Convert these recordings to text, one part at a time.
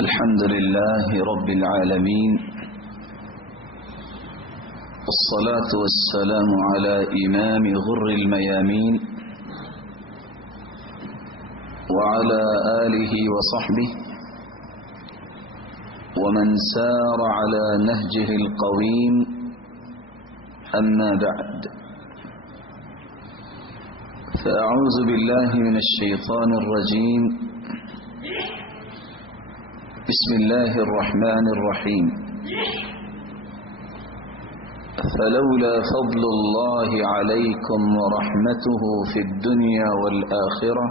الحمد لله رب العالمين، والصلاة والسلام على إمام غر الميامين وعلى آله وصحبه ومن سار على نهجه القويم. أما بعد، فأعوذ بالله من الشيطان الرجيم. بسم الله الرحمن الرحيم. فلولا فضل الله عليكم ورحمته في الدنيا والآخرة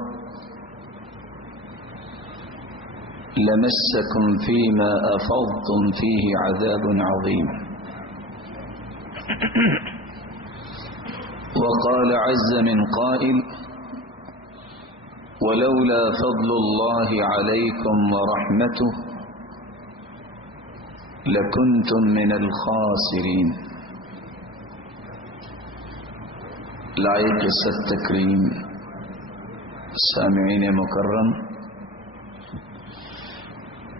لمسكم فيما أفضتم فيه عذاب عظيم. وقال عز من قائل: ولولا فضل الله عليكم ورحمته لكنتم من الخاسرين. لائق التکریم سامعین مکرم،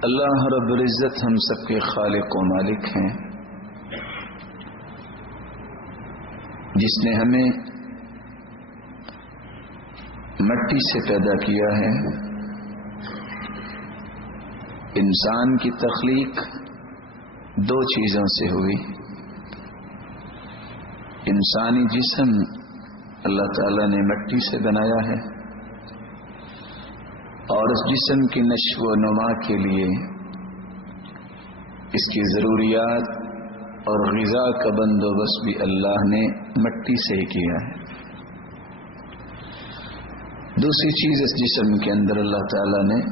اللہ رب العزت ہم سب کے خالق و مالک ہیں، جس نے ہمیں مٹی سے پیدا کیا ہے. انسان کی تخلیق دو چیزوں سے ہوئی. انسانی جسم اللہ تعالی نے مٹی سے بنایا ہے، اور اس جسم کی نشو و نما کے لیے اس کی ضروریات اور غذا کا بندوبست بھی اللہ نے مٹی سے ہی کیا ہے. دوسری چیز، اس جسم کے اندر اللہ تعالی نے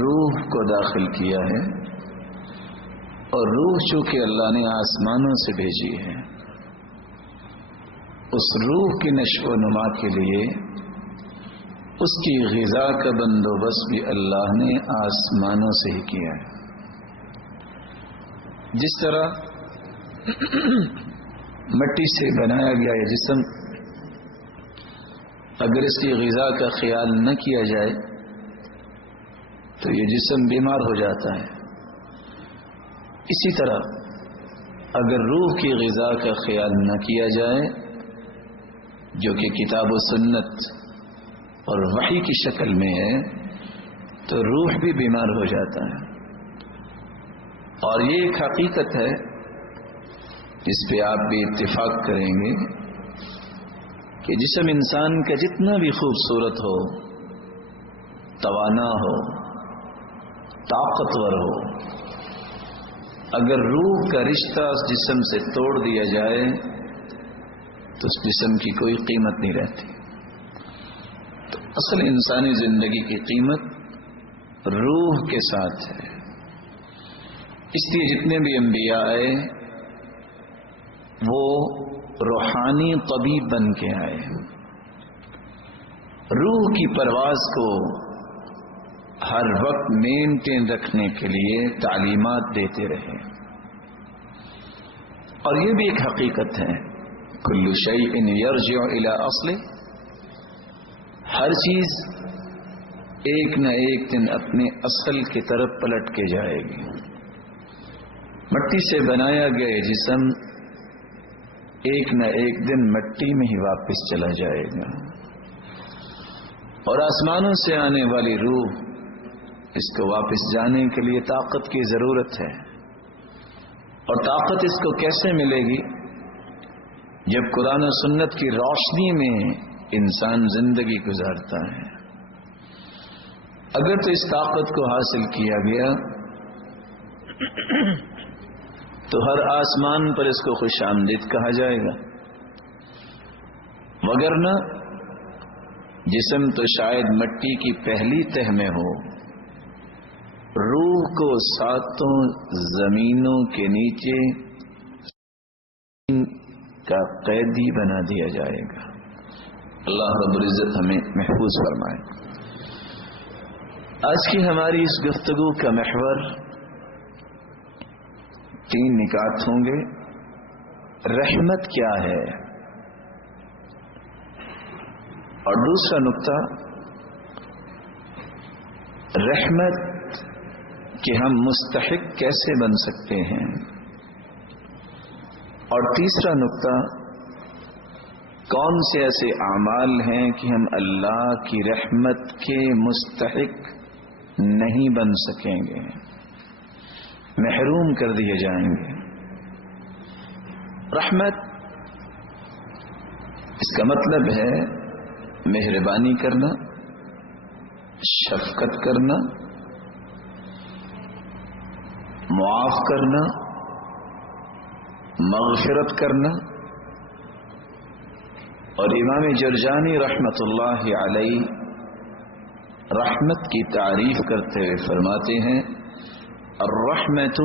روح کو داخل کیا ہے، اور روح چونکہ اللہ نے آسمانوں سے بھیجی ہے، اس روح کی نشو و نما کے لیے اس کی غذا کا بندوبست بھی اللہ نے آسمانوں سے ہی کیا ہے. جس طرح مٹی سے بنایا گیا یہ جسم، اگر اس کی غذا کا خیال نہ کیا جائے تو یہ جسم بیمار ہو جاتا ہے. اسی طرح اگر روح کی غذا کا خیال نہ کیا جائے، جو کہ کتاب و سنت اور وحی کی شکل میں ہے، تو روح بھی بیمار ہو جاتا ہے. اور یہ ایک حقیقت ہے جس پہ آپ بھی اتفاق کریں گے کہ جسم انسان کا جتنا بھی خوبصورت ہو، توانا ہو، طاقتور ہو، اگر روح کا رشتہ اس جسم سے توڑ دیا جائے تو اس جسم کی کوئی قیمت نہیں رہتی. تو اصل انسانی زندگی کی قیمت روح کے ساتھ ہے. اس لیے جتنے بھی انبیاء آئے وہ روحانی طبیب بن کے آئے، روح کی پرواز کو ہر وقت مینٹین رکھنے کے لیے تعلیمات دیتے رہے. اور یہ بھی ایک حقیقت ہے، کل شیء یرجع الی اصلہ، ہر چیز ایک نہ ایک دن اپنے اصل کی طرف پلٹ کے جائے گی. مٹی سے بنایا گیا جسم ایک نہ ایک دن مٹی میں ہی واپس چلا جائے گا، اور آسمانوں سے آنے والی روح، اس کو واپس جانے کے لیے طاقت کی ضرورت ہے. اور طاقت اس کو کیسے ملے گی؟ جب قرآن و سنت کی روشنی میں انسان زندگی گزارتا ہے. اگر تو اس طاقت کو حاصل کیا گیا تو ہر آسمان پر اس کو خوش آمدید کہا جائے گا، وگرنہ جسم تو شاید مٹی کی پہلی تہ میں ہو، روح کو ساتوں زمینوں کے نیچے کا قیدی بنا دیا جائے گا. اللہ رب العزت ہمیں محفوظ فرمائے. آج کی ہماری اس گفتگو کا محور 3 نکات ہوں گے. رحمت کیا ہے، اور دوسرا نقطہ، رحمت کہ ہم مستحق کیسے بن سکتے ہیں، اور تیسرا نقطہ کون سے ایسے اعمال ہیں کہ ہم اللہ کی رحمت کے مستحق نہیں بن سکیں گے، محروم کر دیے جائیں گے۔ رحمت اس کا مطلب ہے مہربانی کرنا، شفقت کرنا، معاف کرنا، مغفرت کرنا۔ اور امام جرجانی رحمت اللہ علیہ رحمت کی تعریف کرتے ہوئے فرماتے ہیں، الرحمت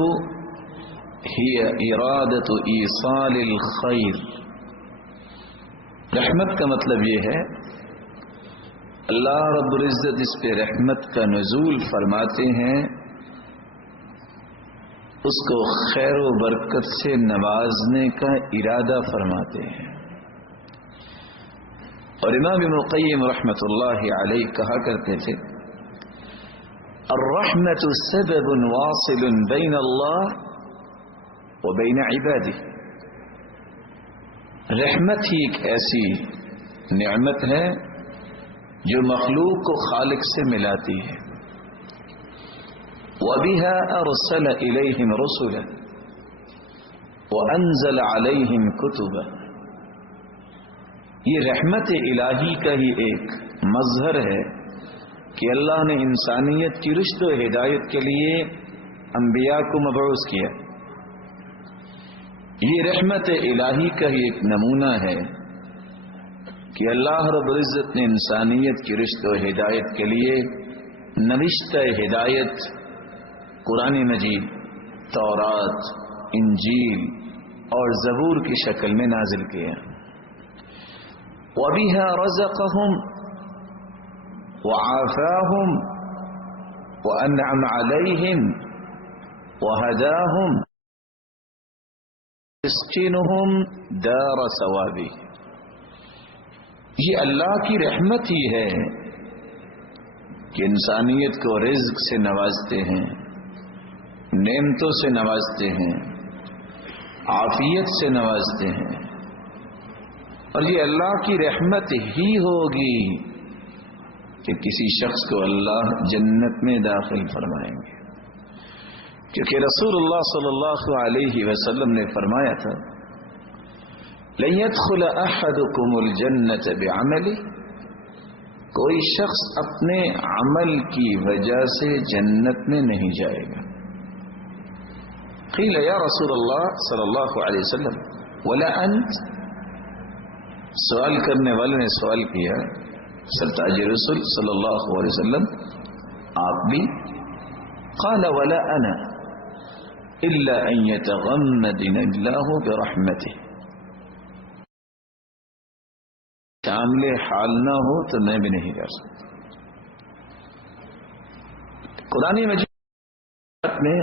ہی ارادت ایصال الخیر۔ رحمت کا مطلب یہ ہے اللہ رب العزت اس پہ رحمت کا نزول فرماتے ہیں، اس کو خیر و برکت سے نوازنے کا ارادہ فرماتے ہیں۔ اور امام ابن القیم رحمت اللہ علیہ کہا کرتے تھے، الرحمت سبب واصل بین اللہ و بین عبادہ۔ رحمت ہی ایک ایسی نعمت ہے جو مخلوق کو خالق سے ملاتی ہے۔ وَبِهَا أَرْسَلَ إِلَيْهِمْ رُسُلًا وَأَنزَلَ عَلَيْهِمْ كُتُبًا۔ یہ رحمت الہی کا ہی ایک مظہر ہے کہ اللہ نے انسانیت کی رشد و ہدایت کے لیے انبیاء کو مبعوث کیا۔ یہ رحمت الہی کا ہی ایک نمونہ ہے کہ اللہ رب العزت نے انسانیت کی رشد و ہدایت کے لیے نوشتہ ہدایت قرآن مجید، تورات، انجیل اور زبور کی شکل میں نازل کیا۔ وَبِهَا رَزَقَهُمْ وَعَافَاهُمْ وَأَنْعَمَ عَلَيْهِمْ وَهَدَاهُمْ يَسْكِنُهُمْ دَارَ ثَوَابِهِ۔ یہ اللہ کی رحمت ہی ہے کہ انسانیت کو رزق سے نوازتے ہیں، نعمتوں سے نوازتے ہیں، عافیت سے نوازتے ہیں، اور یہ اللہ کی رحمت ہی ہوگی کہ کسی شخص کو اللہ جنت میں داخل فرمائیں گے، کیونکہ رسول اللہ صلی اللہ علیہ وسلم نے فرمایا تھا، لن يدخل احدكم الجنة بعمله، کوئی شخص اپنے عمل کی وجہ سے جنت میں نہیں جائے گا۔ قیل یا رسول اللہ صلی اللہ علیہ وسلم ولا انت، سوال کرنے والے نے سوال کیا، سرتاج رسول صلی اللہ علیہ وسلم آپ بھی؟ قال ولا انا الا ان يتغمدني الله برحمته، شامل حال نہ ہو تو میں بھی نہیں کر سکتا۔ قرآن مجید میں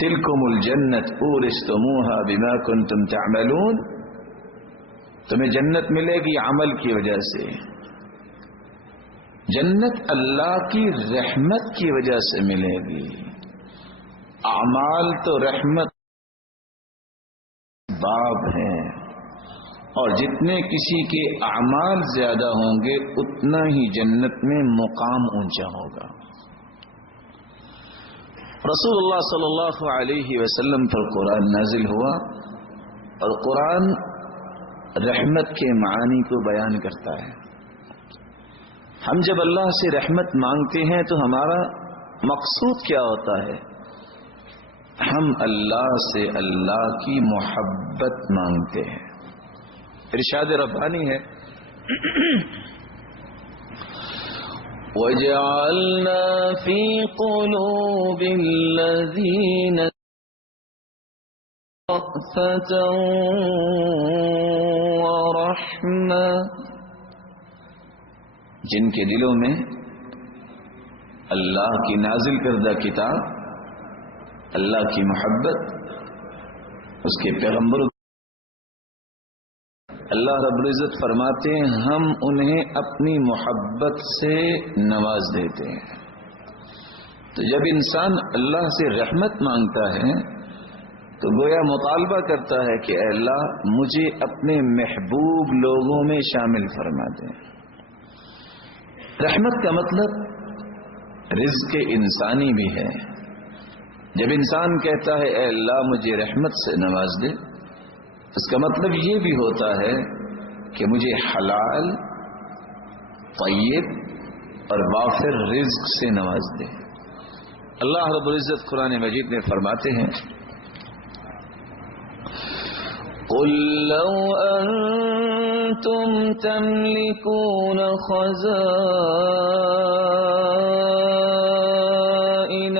تلکم الجنت اورثتموها بما کنتم تعملون، تمہیں جنت ملے گی عمل کی وجہ سے۔ جنت اللہ کی رحمت کی وجہ سے ملے گی۔ اعمال تو رحمت باب ہیں، اور جتنے کسی کے اعمال زیادہ ہوں گے اتنا ہی جنت میں مقام اونچا ہوگا۔ رسول اللہ صلی اللہ علیہ وسلم پر قرآن نازل ہوا، اور قرآن رحمت کے معانی کو بیان کرتا ہے۔ ہم جب اللہ سے رحمت مانگتے ہیں تو ہمارا مقصود کیا ہوتا ہے؟ ہم اللہ سے اللہ کی محبت مانگتے ہیں۔ ارشاد ربانی ہے، وَجَعَلْنَا فِي قُلُوبِ الَّذِينَ رَأْفَةً وَرَحْمَةً، جن کے دلوں میں اللہ کی نازل کردہ کتاب، اللہ کی محبت، اس کے پیغمبر، اللہ رب العزت فرماتے ہیں ہم انہیں اپنی محبت سے نواز دیتے ہیں۔ تو جب انسان اللہ سے رحمت مانگتا ہے تو گویا مطالبہ کرتا ہے کہ اے اللہ مجھے اپنے محبوب لوگوں میں شامل فرما دیں۔ رحمت کا مطلب رزق انسانی بھی ہے۔ جب انسان کہتا ہے اے اللہ مجھے رحمت سے نواز دے، اس کا مطلب یہ بھی ہوتا ہے کہ مجھے حلال، طیب اور وافر رزق سے نواز دے۔ اللہ رب العزت قرآن مجید میں فرماتے ہیں قُلْ لَوْ أَنْتُمْ تَمْلِكُونَ خَزَائِنَ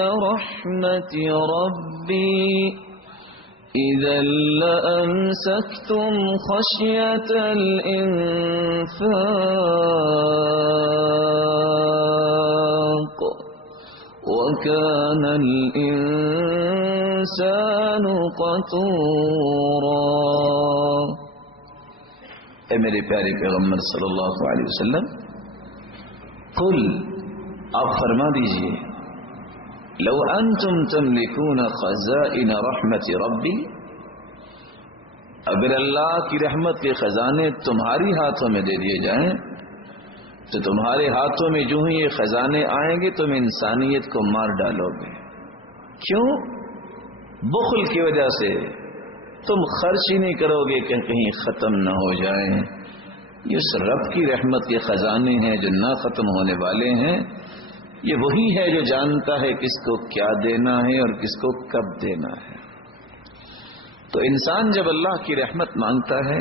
رَحْمَةِ رَبِّي إِذًا لَأَمْسَكْتُمْ خَشْيَةَ الْإِنفَاقِ وَكَانَ الْإِنسَانُ قَتُورًا۔ اے میرے پیارے پیغمبر صلی اللہ علیہ وسلم، قل آپ فرما دیجئے لو انتم تملکون خزائن رحمت ربی، اگر اللہ کی رحمت کے خزانے تمہاری ہاتھوں میں دے دیے جائیں تو تمہارے ہاتھوں میں جو ہی یہ خزانے آئیں گے تم انسانیت کو مار ڈالو گے۔ کیوں؟ بخل کی وجہ سے تم خرچ ہی نہیں کرو گے کہ کہیں ختم نہ ہو جائیں۔ یہ اس رب کی رحمت کے خزانے ہیں جو نہ ختم ہونے والے ہیں۔ یہ وہی ہے جو جانتا ہے کس کو کیا دینا ہے اور کس کو کب دینا ہے۔ تو انسان جب اللہ کی رحمت مانگتا ہے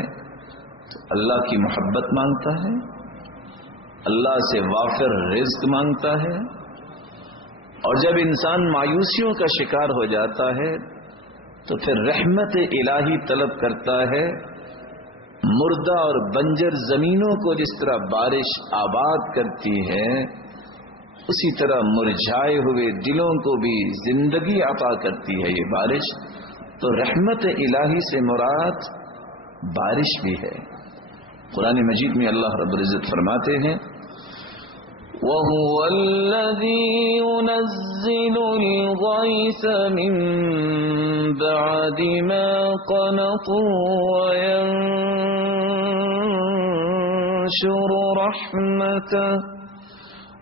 تو اللہ کی محبت مانگتا ہے، اللہ سے وافر رزق مانگتا ہے، اور جب انسان مایوسیوں کا شکار ہو جاتا ہے تو پھر رحمت الہی طلب کرتا ہے۔ مردہ اور بنجر زمینوں کو جس طرح بارش آباد کرتی ہے، اسی طرح مرجھائے ہوئے دلوں کو بھی زندگی عطا کرتی ہے یہ بارش۔ تو رحمت الہی سے مراد بارش بھی ہے۔ قرآن مجید میں اللہ رب العزت فرماتے ہیں وَهُوَ الَّذِي يُنَزِّلُ الْغَيْثَ مِن بَعْدِ مَا قَنَطُوا وَيَنشُرُ رَحْمَتَهُ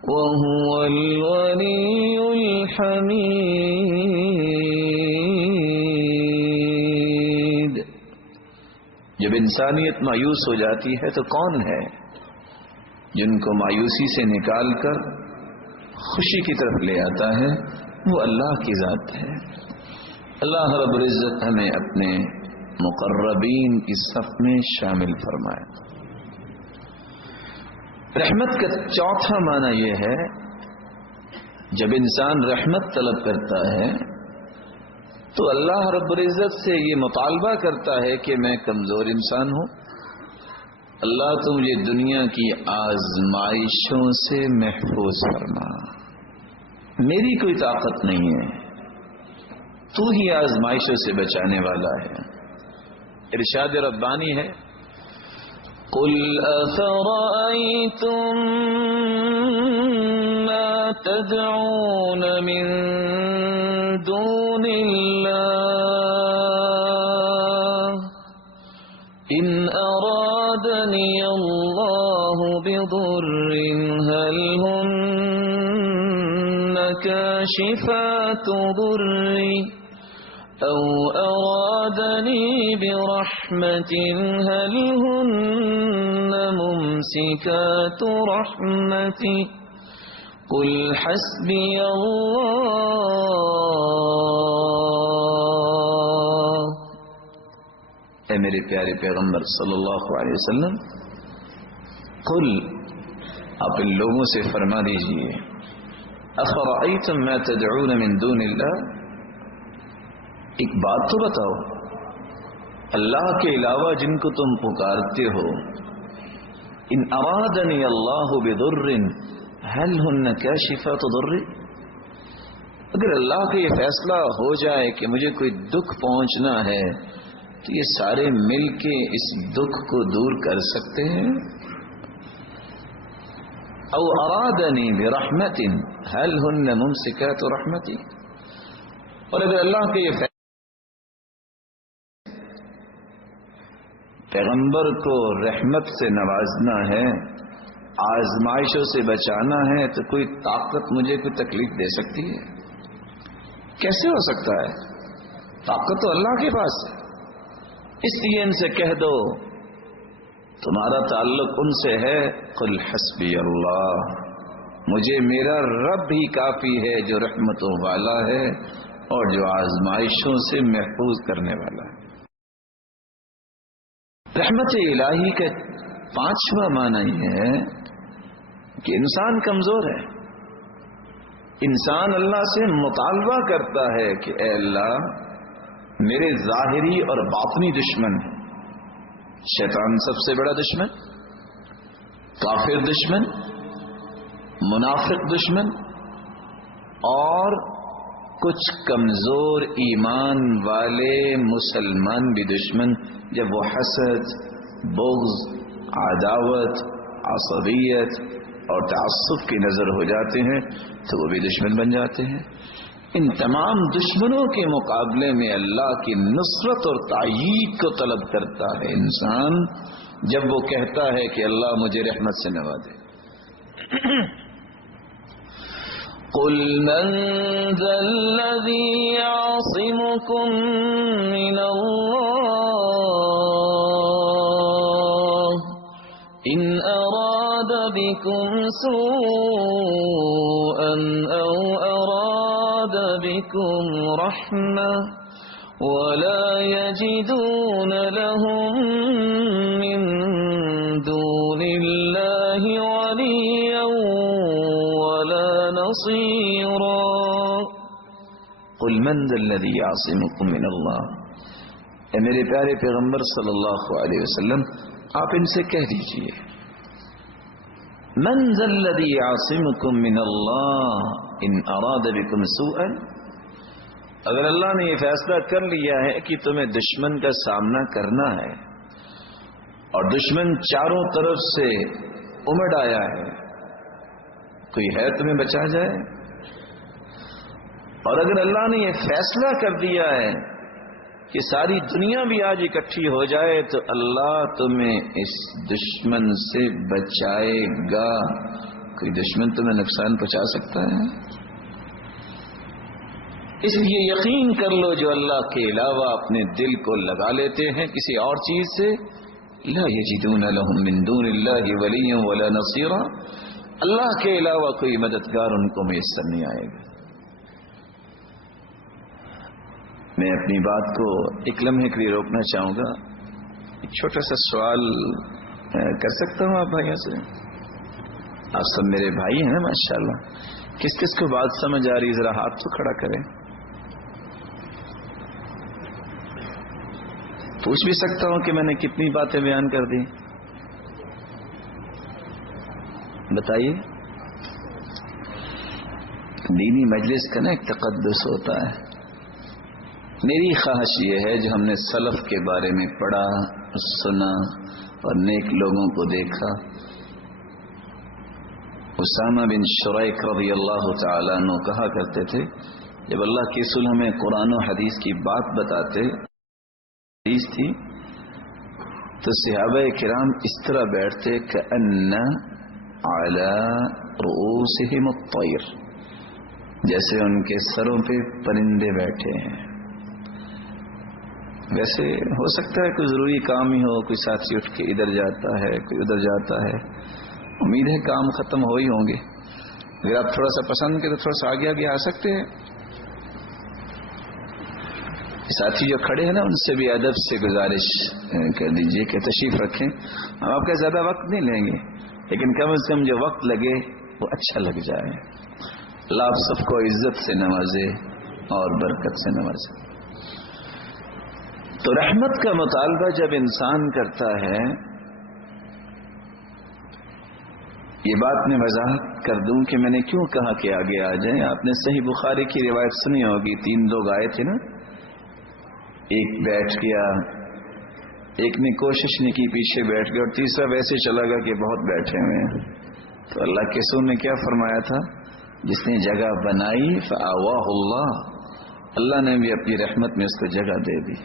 وَهُوَ الْوَلِيُّ الْحَمِيدُ۔ جب انسانیت مایوس ہو جاتی ہے تو کون ہے جن کو مایوسی سے نکال کر خوشی کی طرف لے آتا ہے؟ وہ اللہ کی ذات ہے۔ اللہ رب العزت ہمیں اپنے مقربین کی صف میں شامل فرمائے۔ رحمت کا چوتھا معنی یہ ہے جب انسان رحمت طلب کرتا ہے تو اللہ رب العزت سے یہ مطالبہ کرتا ہے کہ میں کمزور انسان ہوں، اللہ تو مجھے دنیا کی آزمائشوں سے محفوظ فرما، میری کوئی طاقت نہیں ہے، تو ہی آزمائشوں سے بچانے والا ہے۔ ارشاد ربانی ہے قُلْ أَفَرَأَيْتُمْ مَا تَدْعُونَ مِن دُونِ اللَّهِ إِنْ أَرَادَنِيَ اللَّهُ بِضُرٍّ هَلْ هُنَّ كَاشِفَاتُ ضُرِّي أَوْ أَرَادَنِي بِرَحْمَةٍ هَلْ هُنَّ مُمْسِكَاتُ رَحْمَتِي قُلْ حَسْبِيَ اللَّهُ۔ اے میرے پیارے پیغمبر صلی اللہ علیہ وسلم، قل آپ ان لوگوں سے فرما دیجئے افرأیتم ما تدعون من دون اللہ، ایک بات تو بتاؤ، اللہ کے علاوہ جن کو تم پکارتے ہو، ان ارادنی اللہ بضر هل ہن کاشفات ضر، اگر اللہ کا یہ فیصلہ ہو جائے کہ مجھے کوئی دکھ پہنچنا ہے تو یہ سارے مل کے اس دکھ کو دور کر سکتے ہیں؟ او ارادنی برحمت هل هن ممسکات رحمتی. اور اگر اللہ کے یہ پیغمبر کو رحمت سے نوازنا ہے، آزمائشوں سے بچانا ہے، تو کوئی طاقت مجھے کوئی تکلیف دے سکتی ہے؟ کیسے ہو سکتا ہے؟ طاقت تو اللہ کے پاس ہے. اس لیے ان سے کہہ دو تمہارا تعلق ان سے ہے، قل حسبی اللہ، مجھے میرا رب ہی کافی ہے جو رحمتوں والا ہے اور جو آزمائشوں سے محفوظ کرنے والا ہے. رحمت الہی کا پانچواں معنی یہ ہے کہ انسان کمزور ہے. انسان اللہ سے مطالبہ کرتا ہے کہ اے اللہ میرے ظاہری اور باطنی دشمن ہیں. شیطان سب سے بڑا دشمن، کافر دشمن، منافق دشمن، اور کچھ کمزور ایمان والے مسلمان بھی دشمن. جب وہ حسد، بغض، عداوت، عصبیت اور تعصب کی نظر ہو جاتے ہیں تو وہ بھی دشمن بن جاتے ہیں. ان تمام دشمنوں کے مقابلے میں اللہ کی نصرت اور تائید کو طلب کرتا ہے انسان جب وہ کہتا ہے کہ اللہ مجھے رحمت سے نوازے. قل من ذا الذی یعصمکم من اللہ ان اراد بکم سوءا او بكم رحمة ولا يجدون لهم من دون الله وليا ولا نصيرا. قل من ذا الذي يعصمكم من الله، اے میرے پیارے پیغمبر صلی اللہ علیہ وسلم آپ ان سے کہہ دیجئے من ذا الذي يعصمكم من الله ان اراد بكم سوءا، اگر اللہ نے یہ فیصلہ کر لیا ہے کہ تمہیں دشمن کا سامنا کرنا ہے اور دشمن چاروں طرف سے امڑ آیا ہے، کوئی ہے تمہیں بچا جائے؟ اور اگر اللہ نے یہ فیصلہ کر دیا ہے کہ ساری دنیا بھی آج اکٹھی ہو جائے تو اللہ تمہیں اس دشمن سے بچائے گا، کوئی دشمن تمہیں نقصان پہنچا سکتا ہے؟ اس لیے یقین کر لو جو اللہ کے علاوہ اپنے دل کو لگا لیتے ہیں کسی اور چیز سے، لا یجدون لهم من دون اللہ ولیا ولا نصیرا، اللہ کے علاوہ کوئی مددگار ان کو میسر نہیں آئے گا. میں اپنی بات کو ایک لمحے کے لیے روکنا چاہوں گا. ایک چھوٹا سا سوال کر سکتا ہوں آپ بھائیوں سے؟ آپ سب میرے بھائی ہیں ماشاءاللہ. کس کس کو بات سمجھ آ رہی ذرا ہاتھ تو کھڑا کریں. پوچھ بھی سکتا ہوں کہ میں نے کتنی باتیں بیان کر دی؟ بتائیے. دینی مجلس کا نا ایک تقدس ہوتا ہے. میری خواہش یہ ہے جو ہم نے سلف کے بارے میں پڑھا، سنا اور نیک لوگوں کو دیکھا. اسامہ بن شریک رضی اللہ تعالیٰ عنہ کہا کرتے تھے جب اللہ کے رسول ہمیں قرآن و حدیث کی بات بتاتے حدیث تھی تو صحابہ کرام اس طرح بیٹھتے کأن علی رؤوسہم الطیر، جیسے ان کے سروں پہ پرندے بیٹھے ہیں. ویسے ہو سکتا ہے کوئی ضروری کام ہی ہو، کوئی ساتھی اٹھ کے ادھر جاتا ہے کوئی ادھر جاتا ہے، امید ہے کام ختم ہو ہی ہوں گے. اگر آپ تھوڑا سا پسند کریں تو تھوڑا سا آگے آ سکتے ہیں. ساتھی جو کھڑے ہیں نا ان سے بھی ادب سے گزارش کر دیجئے کہ تشریف رکھیں. ہم آپ کا زیادہ وقت نہیں لیں گے لیکن کم از کم جو وقت لگے وہ اچھا لگ جائے. اللہ آپ سب کو عزت سے نوازے اور برکت سے نوازے. تو رحمت کا مطالبہ جب انسان کرتا ہے، یہ بات میں وضاحت کر دوں کہ میں نے کیوں کہا کہ آگے آ جائیں. آپ نے صحیح بخاری کی روایت سنی ہوگی، 3 لوگ آئے تھے نا، ایک بیٹھ گیا، ایک نے کوشش نہیں کی پیچھے بیٹھ گیا، اور تیسرا ویسے چلا گیا کہ بہت بیٹھے ہوئے ہیں. تو اللہ کے رسول نے کیا فرمایا تھا؟ جس نے جگہ بنائی فآواہ اللہ نے بھی اپنی رحمت میں اس کو جگہ دے دی.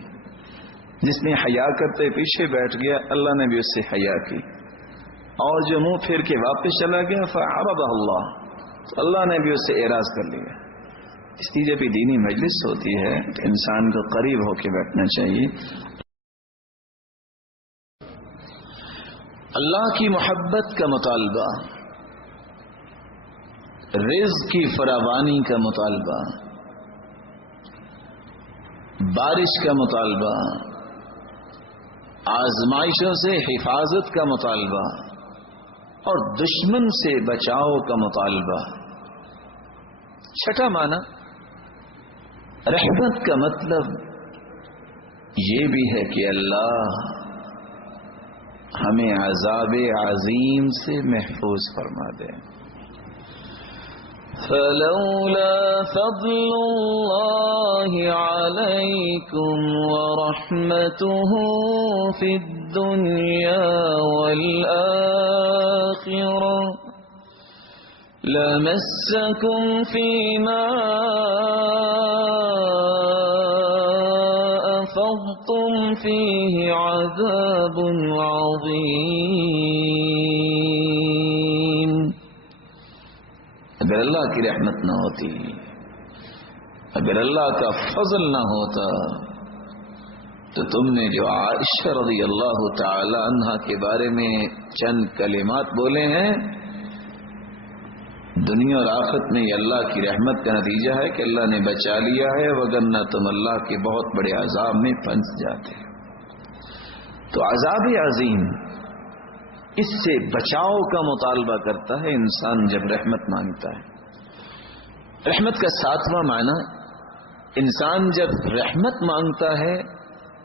جس نے حیا کرتے پیچھے بیٹھ گیا اللہ نے بھی اس سے حیا کی. اور جو منہ پھیر کے واپس چلا گیا فأعرض اللہ تو اللہ نے بھی اس سے اعراض کر لیا. اس لیے جب دینی مجلس ہوتی ہے تو انسان کو قریب ہو کے بیٹھنا چاہیے. اللہ کی محبت کا مطالبہ، رزق کی فراوانی کا مطالبہ، بارش کا مطالبہ، آزمائشوں سے حفاظت کا مطالبہ اور دشمن سے بچاؤ کا مطالبہ. چھٹا معنی رحمت کا مطلب یہ بھی ہے کہ اللہ ہمیں عذاب عظیم سے محفوظ فرما دے. فلولا فضل اللہ علیکم ورحمته فی الدنیا والآخرہ لمسکم فیما افضتم فیہ عذاب عظیم. اگر اللہ کی رحمت نہ ہوتی، اگر اللہ کا فضل نہ ہوتا تو تم نے جو عائشہ رضی اللہ تعالی عنہا کے بارے میں چند کلمات بولے ہیں، دنیا اور آخرت میں یہ اللہ کی رحمت کا نتیجہ ہے کہ اللہ نے بچا لیا ہے، وگرنہ تم اللہ کے بہت بڑے عذاب میں پھنس جاتے. تو عذاب عظیم، اس سے بچاؤ کا مطالبہ کرتا ہے انسان جب رحمت مانگتا ہے. رحمت کا ساتواں معنی، انسان جب رحمت مانگتا ہے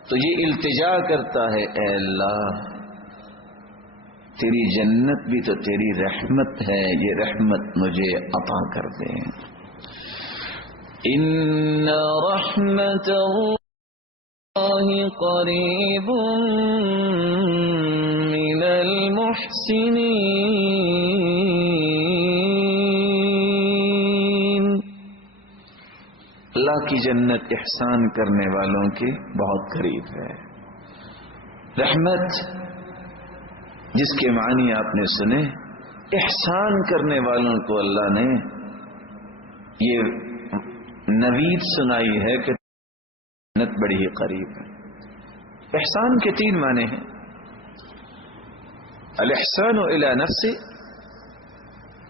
تو یہ التجا کرتا ہے اے اللہ تیری جنت بھی تو تیری رحمت ہے، یہ رحمت مجھے عطا کر دے. ان رحمت اللہ قریب من المحسنین. اللہ کی جنت احسان کرنے والوں کے بہت قریب ہے. رحمت جس کے معنی آپ نے سنے، احسان کرنے والوں کو اللہ نے یہ نوید سنائی ہے کہ جنت بڑی ہی قریب ہے. احسان کے 3 معنی ہیں. الاحسان الی نفسہ،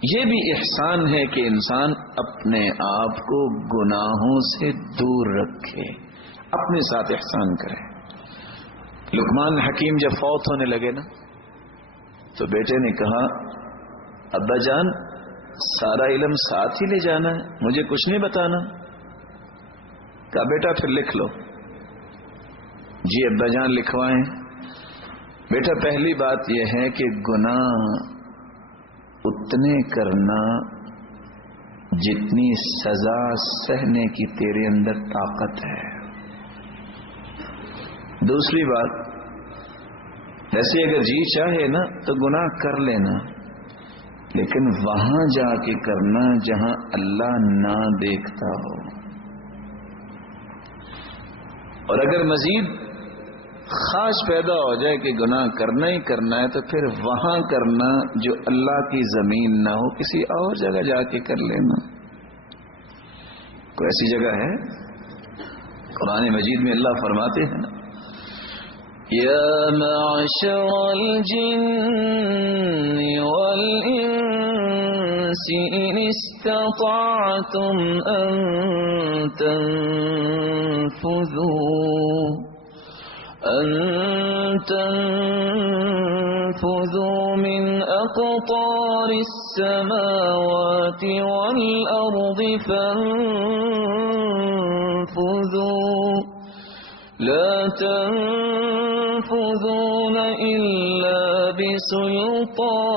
یہ بھی احسان ہے کہ انسان اپنے آپ کو گناہوں سے دور رکھے، اپنے ساتھ احسان کرے. لقمان حکیم جب فوت ہونے لگے نا تو بیٹے نے کہا ابا جان سارا علم ساتھ ہی لے جانا ہے، مجھے کچھ نہیں بتانا. کہا بیٹا پھر لکھ لو. جی ابا جان لکھوائیں. بیٹا پہلی بات یہ ہے کہ گناہ اتنے کرنا جتنی سزا سہنے کی تیرے اندر طاقت ہے. دوسری بات، ویسے اگر جی چاہے نا تو گناہ کر لینا، لیکن وہاں جا کے کرنا جہاں اللہ نہ دیکھتا ہو. اور اگر مزید خواہش پیدا ہو جائے کہ گناہ کرنا ہی کرنا ہے تو پھر وہاں کرنا جو اللہ کی زمین نہ ہو، کسی اور جگہ جا کے کر لینا. کوئی ایسی جگہ ہے؟ قرآن مجید میں اللہ فرماتے ہیں نا یا معشر الجن والانس ان استطعتم ان تنفذوا من اقطار السماوات والارض فانفذوا لا تنفذون إلا بسلطان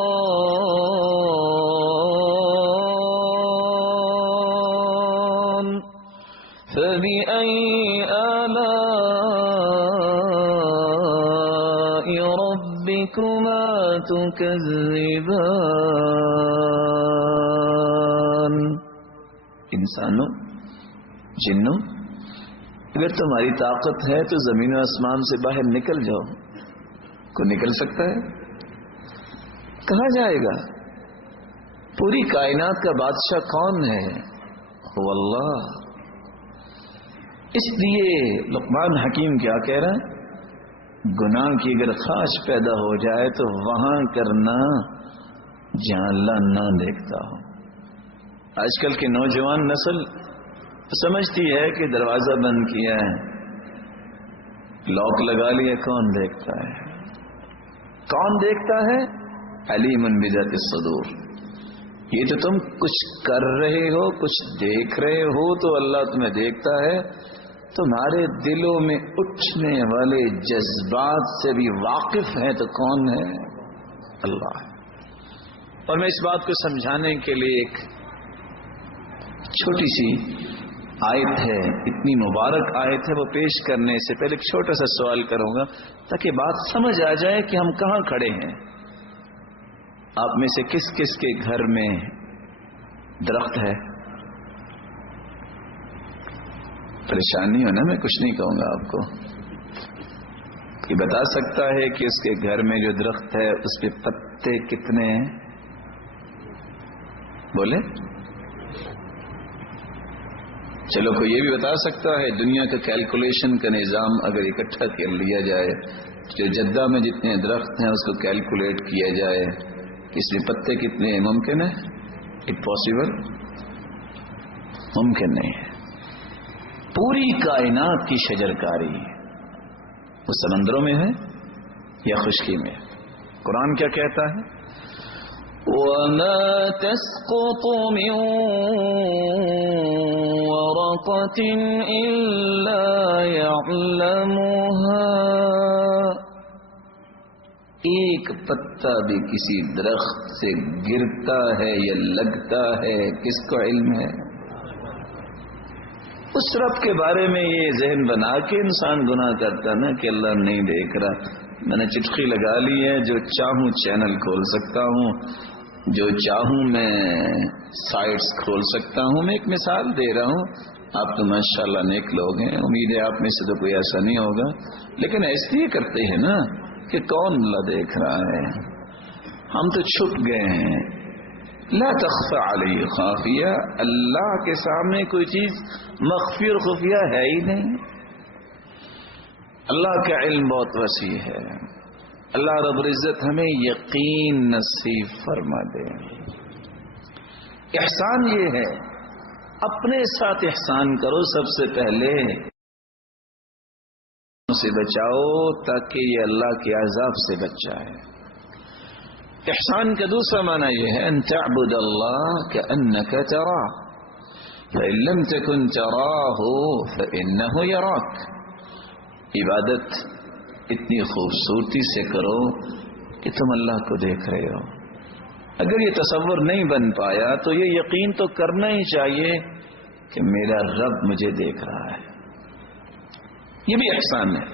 فبأي آلاء ربك ربكما تكذبان. انسانوں، جنوں، اگر تمہاری طاقت ہے تو زمین و آسمان سے باہر نکل جاؤ. کوئی نکل سکتا ہے؟ کہاں جائے گا؟ پوری کائنات کا بادشاہ کون ہے؟ هو اللہ. اس لیے لقمان حکیم کیا کہہ رہا ہے؟ گناہ کی اگر خواہش پیدا ہو جائے تو وہاں کرنا جہاں اللہ نہ دیکھتا ہو. آج کل کی نوجوان نسل سمجھتی ہے کہ دروازہ بند کیا ہے، لاک لگا لیا، کون دیکھتا ہے؟ کون دیکھتا ہے؟ علیم بذات الصدور. یہ تو تم کچھ کر رہے ہو، کچھ دیکھ رہے ہو تو اللہ تمہیں دیکھتا ہے. تمہارے دلوں میں اٹھنے والے جذبات سے بھی واقف ہے تو کون ہے؟ اللہ. اور میں اس بات کو سمجھانے کے لیے ایک چھوٹی سی آیت ہے، اتنی مبارک آیت ہے، وہ پیش کرنے سے پہلے ایک چھوٹا سا سوال کروں گا تاکہ بات سمجھ آ جائے کہ ہم کہاں کھڑے ہیں. آپ میں سے کس کس کے گھر میں درخت ہے؟ پریشانی ہو نا، میں کچھ نہیں کہوں گا آپ کو. یہ بتا سکتا ہے کہ اس کے گھر میں جو درخت ہے اس پہ پتے کتنے ہیں؟ بولے. چلو کوئی یہ بھی بتا سکتا ہے دنیا کا کیلکولیشن کا نظام اگر اکٹھا کر لیا جائے، جو جدہ میں جتنے درخت ہیں اس کو کیلکولیٹ کیا جائے، اس میں پتے کتنے ہیں؟ ممکن ہے؟ امپاسبل، ممکن نہیں ہے. پوری کائنات کی شجرکاری وہ سمندروں میں ہے یا خشکی میں؟ قرآن کیا کہتا ہے؟ وَمَا تَسْقُطُ مِن وَرَقَةٍ إِلَّا يَعْلَمُهَا. ایک پتا بھی کسی درخت سے گرتا ہے یا لگتا ہے، کس کو علم ہے؟ اس رب کے بارے میں یہ ذہن بنا کے انسان گناہ کرتا نا کہ اللہ نہیں دیکھ رہا. میں نے چٹکی لگا لی ہے، جو چاہوں چینل کھول سکتا ہوں، جو چاہوں میں سائٹس کھول سکتا ہوں. میں ایک مثال دے رہا ہوں. آپ تو ماشاءاللہ نیک لوگ ہیں، امید ہے آپ میں سے تو کوئی ایسا نہیں ہوگا، لیکن ایسے ہی کرتے ہیں نا کہ کون اللہ دیکھ رہا ہے. ہم تو چھپ گئے ہیں. لا تخفى علیہ خافیہ. اللہ کے سامنے کوئی چیز مخفی اور خفیہ ہے ہی نہیں. اللہ کا علم بہت وسیع ہے. اللہ رب العزت ہمیں یقین نصیب فرما دے. احسان یہ ہے، اپنے ساتھ احسان کرو. سب سے پہلے سے بچاؤ تاکہ یہ اللہ کے عذاب سے بچ جائے. احسان کا دوسرا معنی یہ ہے ان تعبد اللہ کأنک تراہ فإن لم تكن تراہ فإنہ یراک. عبادت اتنی خوبصورتی سے کرو کہ تم اللہ کو دیکھ رہے ہو. اگر یہ تصور نہیں بن پایا تو یہ یقین تو کرنا ہی چاہیے کہ میرا رب مجھے دیکھ رہا ہے. یہ بھی احسان ہے.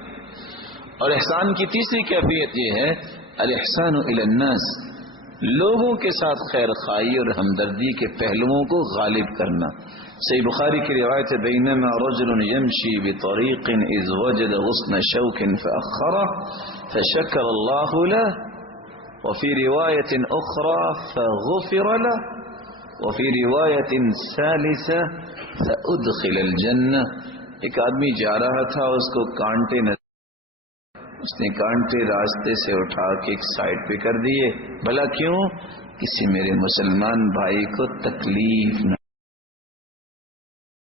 اور احسان کی تیسری کیفیت یہ ہے الاحسان الی الناس، لوگوں کے ساتھ خیر خواہی اور ہمدردی کے پہلوؤں کو غالب کرنا. صحیح بخاری کی روایت ہے بینما رجل یمشی بطریق اذ وجد غصن شوک فأخره فشکر اللہ له وفی روایت اخرى فغفر له وفی روایت ثالثة فأدخل الجنہ. ایک آدمی جا رہا تھا، اس کو کانٹے اس نے کانٹے راستے سے اٹھا کے ایک سائڈ پہ کر دیے. بھلا کیوں؟ کسی میرے مسلمان بھائی کو تکلیف نہ.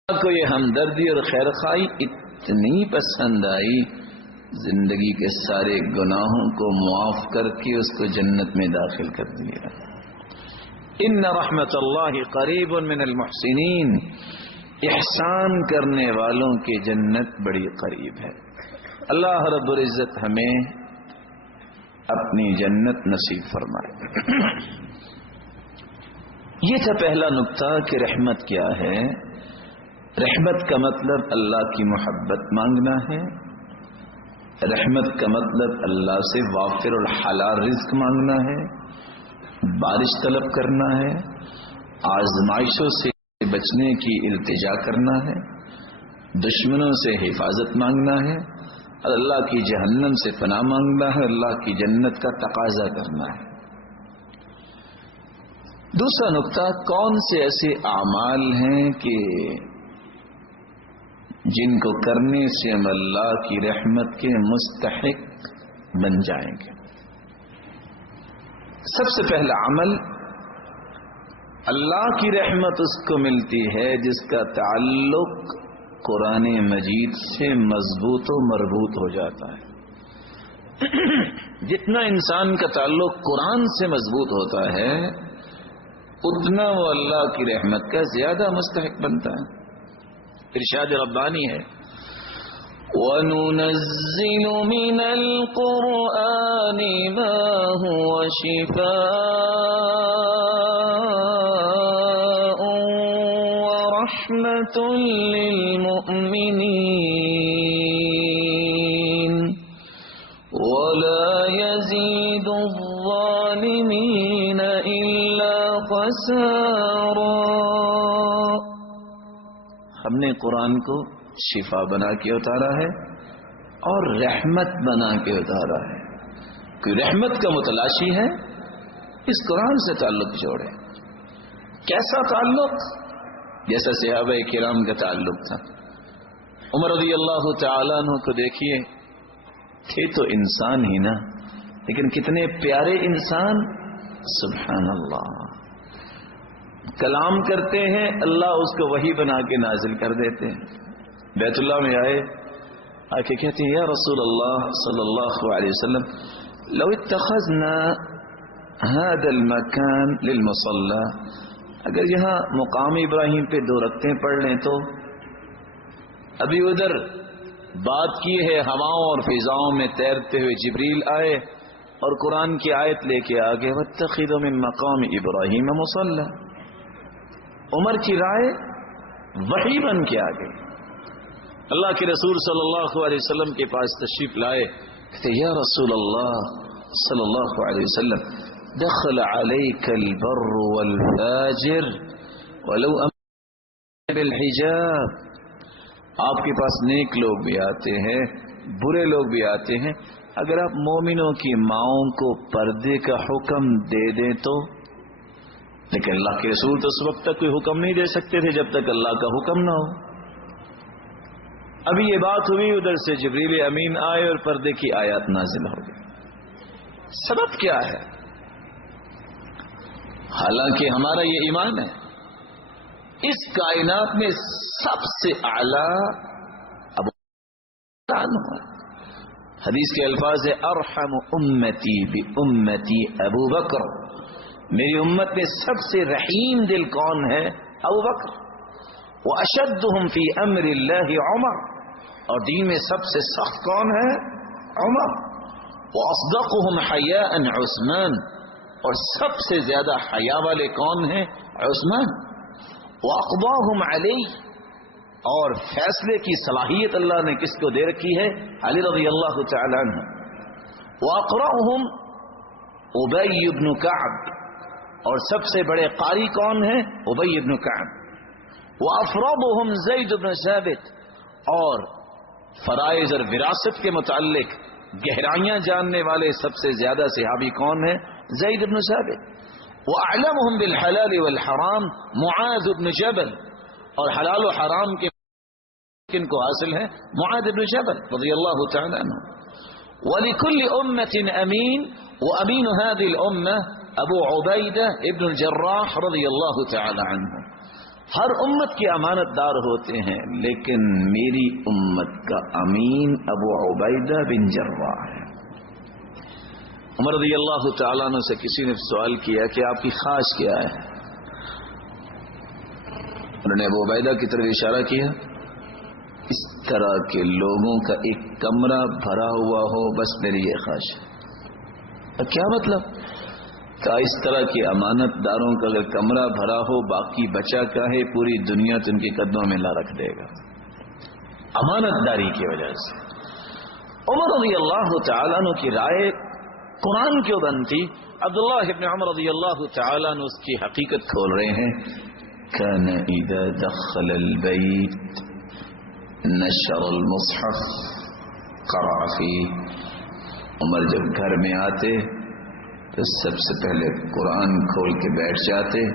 کو یہ ہمدردی اور خیر خواہی اتنی پسند آئی، زندگی کے سارے گناہوں کو معاف کر کے اس کو جنت میں داخل کر دیا. ان رحمت اللہ قریب من المحسنین. احسان کرنے والوں کی جنت بڑی قریب ہے. اللہ رب العزت ہمیں اپنی جنت نصیب فرمائے. یہ تھا پہلا نقطہ کہ رحمت کیا ہے. رحمت کا مطلب اللہ کی محبت مانگنا ہے. رحمت کا مطلب اللہ سے وافر الحلال رزق مانگنا ہے، بارش طلب کرنا ہے، آزمائشوں سے بچنے کی التجا کرنا ہے، دشمنوں سے حفاظت مانگنا ہے، اور اللہ کی جہنم سے پناہ مانگنا ہے، اللہ کی جنت کا تقاضا کرنا ہے۔ دوسرا نقطہ، کون سے ایسے اعمال ہیں کہ جن کو کرنے سے ہم اللہ کی رحمت کے مستحق بن جائیں گے۔ سب سے پہلا عمل، اللہ کی رحمت اس کو ملتی ہے جس کا تعلق قرآن مجید سے مضبوط و مربوط ہو جاتا ہے۔ جتنا انسان کا تعلق قرآن سے مضبوط ہوتا ہے اتنا وہ اللہ کی رحمت کا زیادہ مستحق بنتا ہے۔ ارشاد ربانی ہے، وَنُنَزِّلُ مِنَ الْقُرْآنِ مَا هُوَ شِفَاءٌ وَرَحْمَةٌ لِّلْمُؤْمِنِينَ وَلَا يَزِيدُ الظَّالِمِينَ إِلَّا خَسَارًا۔ ہم نے قرآن کو شفا بنا کے اتارا ہے اور رحمت بنا کے اتارا ہے۔ کوئی رحمت کا متلاشی ہے اس قرآن سے تعلق جوڑے۔ کیسا تعلق؟ جیسا صحابہ کرام کا تعلق تھا۔ عمر رضی اللہ تعالیٰ عنہ کو دیکھیے، تھے تو انسان ہی نا، لیکن کتنے پیارے انسان، سبحان اللہ۔ کلام کرتے ہیں، اللہ اس کو وحی بنا کے نازل کر دیتے ہیں۔ بیت اللہ میں آئے، آ کے کہتے ہیں یا رسول اللہ صلی اللہ علیہ وسلم، لو اتخذنا هذا المكان للمصلى، اگر یہاں مقام ابراہیم پہ 2 رکعتیں پڑھ لیں تو۔ ابھی ادھر بات کی ہے، ہواؤں اور فضاؤں میں تیرتے ہوئے جبریل آئے اور قرآن کی آیت لے کے آگے، واتخذوا من مقام ابراہیم مصلى۔ عمر کی رائے وحی بن کے آ گئی۔ اللہ کے رسول صلی اللہ علیہ وسلم کے پاس تشریف لائے، کہتے یا رسول اللہ صلی اللہ علیہ وسلم، دخل علیک البر والفاجر ولو امر بالحجاب۔ آپ کے پاس نیک لوگ بھی آتے ہیں، برے لوگ بھی آتے ہیں، اگر آپ مومنوں کی ماؤں کو پردے کا حکم دے دیں تو۔ لیکن اللہ کے رسول تو اس وقت تک کوئی حکم نہیں دے سکتے تھے جب تک اللہ کا حکم نہ ہو۔ ابھی یہ بات ہوئی، ادھر سے جبریل امین آئے اور پردے کی آیات نازل ہو گئی۔ سبب کیا ہے؟ حالانکہ ہمارا یہ ایمان ہے، اس کائنات میں سب سے اعلیٰ ابو بکر۔ حدیث کے الفاظ ہے، ارحم امتی بامتی ابو بکر، میری امت میں سب سے رحیم دل کون ہے؟ ابو بکر۔ واشدہم فی امر اللہ عمر، اور دین میں سب سے سخت کون ہے؟ عمر۔ واصدقہم حیاء عثمان، اور سب سے زیادہ حیا والے کون ہیں؟ عثمان۔ واقضاہم علی، اور فیصلے کی صلاحیت اللہ نے کس کو دے رکھی ہے؟ علی رضی اللہ تعالی عنہ۔ واقرأہم ابی بن کعب، اور سب سے بڑے قاری کون ہیں؟ ابی بن کعب۔ وافرادہم زید بن ثابت، اور فرائض اور وراثت کے متعلق گہرائیاں جاننے والے سب سے زیادہ صحابی کون ہیں؟ زید بن ثابت۔ واعلمہم بالحلال والحرام معاذ بن جبل، اور حلال و حرام کے کن کو حاصل ہے؟ معاذ بن جبل رضی اللہ تعالی عنہ۔ ولکل امۃ امین، وامین هذه الامہ ابو عبیدہ ابن الجراح رضی اللہ تعالی عنہ۔ ہر امت کے امانت دار ہوتے ہیں، لیکن میری امت کا امین ابو عبیدہ بن جراح ہے۔ عمر رضی اللہ تعالیٰ عنہ سے کسی نے سوال کیا کہ آپ کی خواہش کیا ہے؟ انہوں نے ابو عبیدہ کی طرف اشارہ کیا، اس طرح کے لوگوں کا ایک کمرہ بھرا ہوا ہو، بس میری یہ خواہش ہے۔ کیا مطلب؟ کہ اس طرح کے امانت داروں کا اگر کمرہ بھرا ہو، باقی بچا کا ہے، پوری دنیا تو ان کے قدموں میں لا رکھ دے گا، امانت داری کی وجہ سے۔ عمر رضی اللہ تعالیٰ عنہ کی رائے قرآن کیوں بنتی؟ عبداللہ ابن عمر رضی اللہ تعالیٰ عنہ اس کی حقیقت کھول رہے ہیں. كان اذا دخل البيت نشر المصحف قرأ فيه. عمر جب گھر میں آتے تو سب سے پہلے قرآن کھول کے بیٹھ جاتے،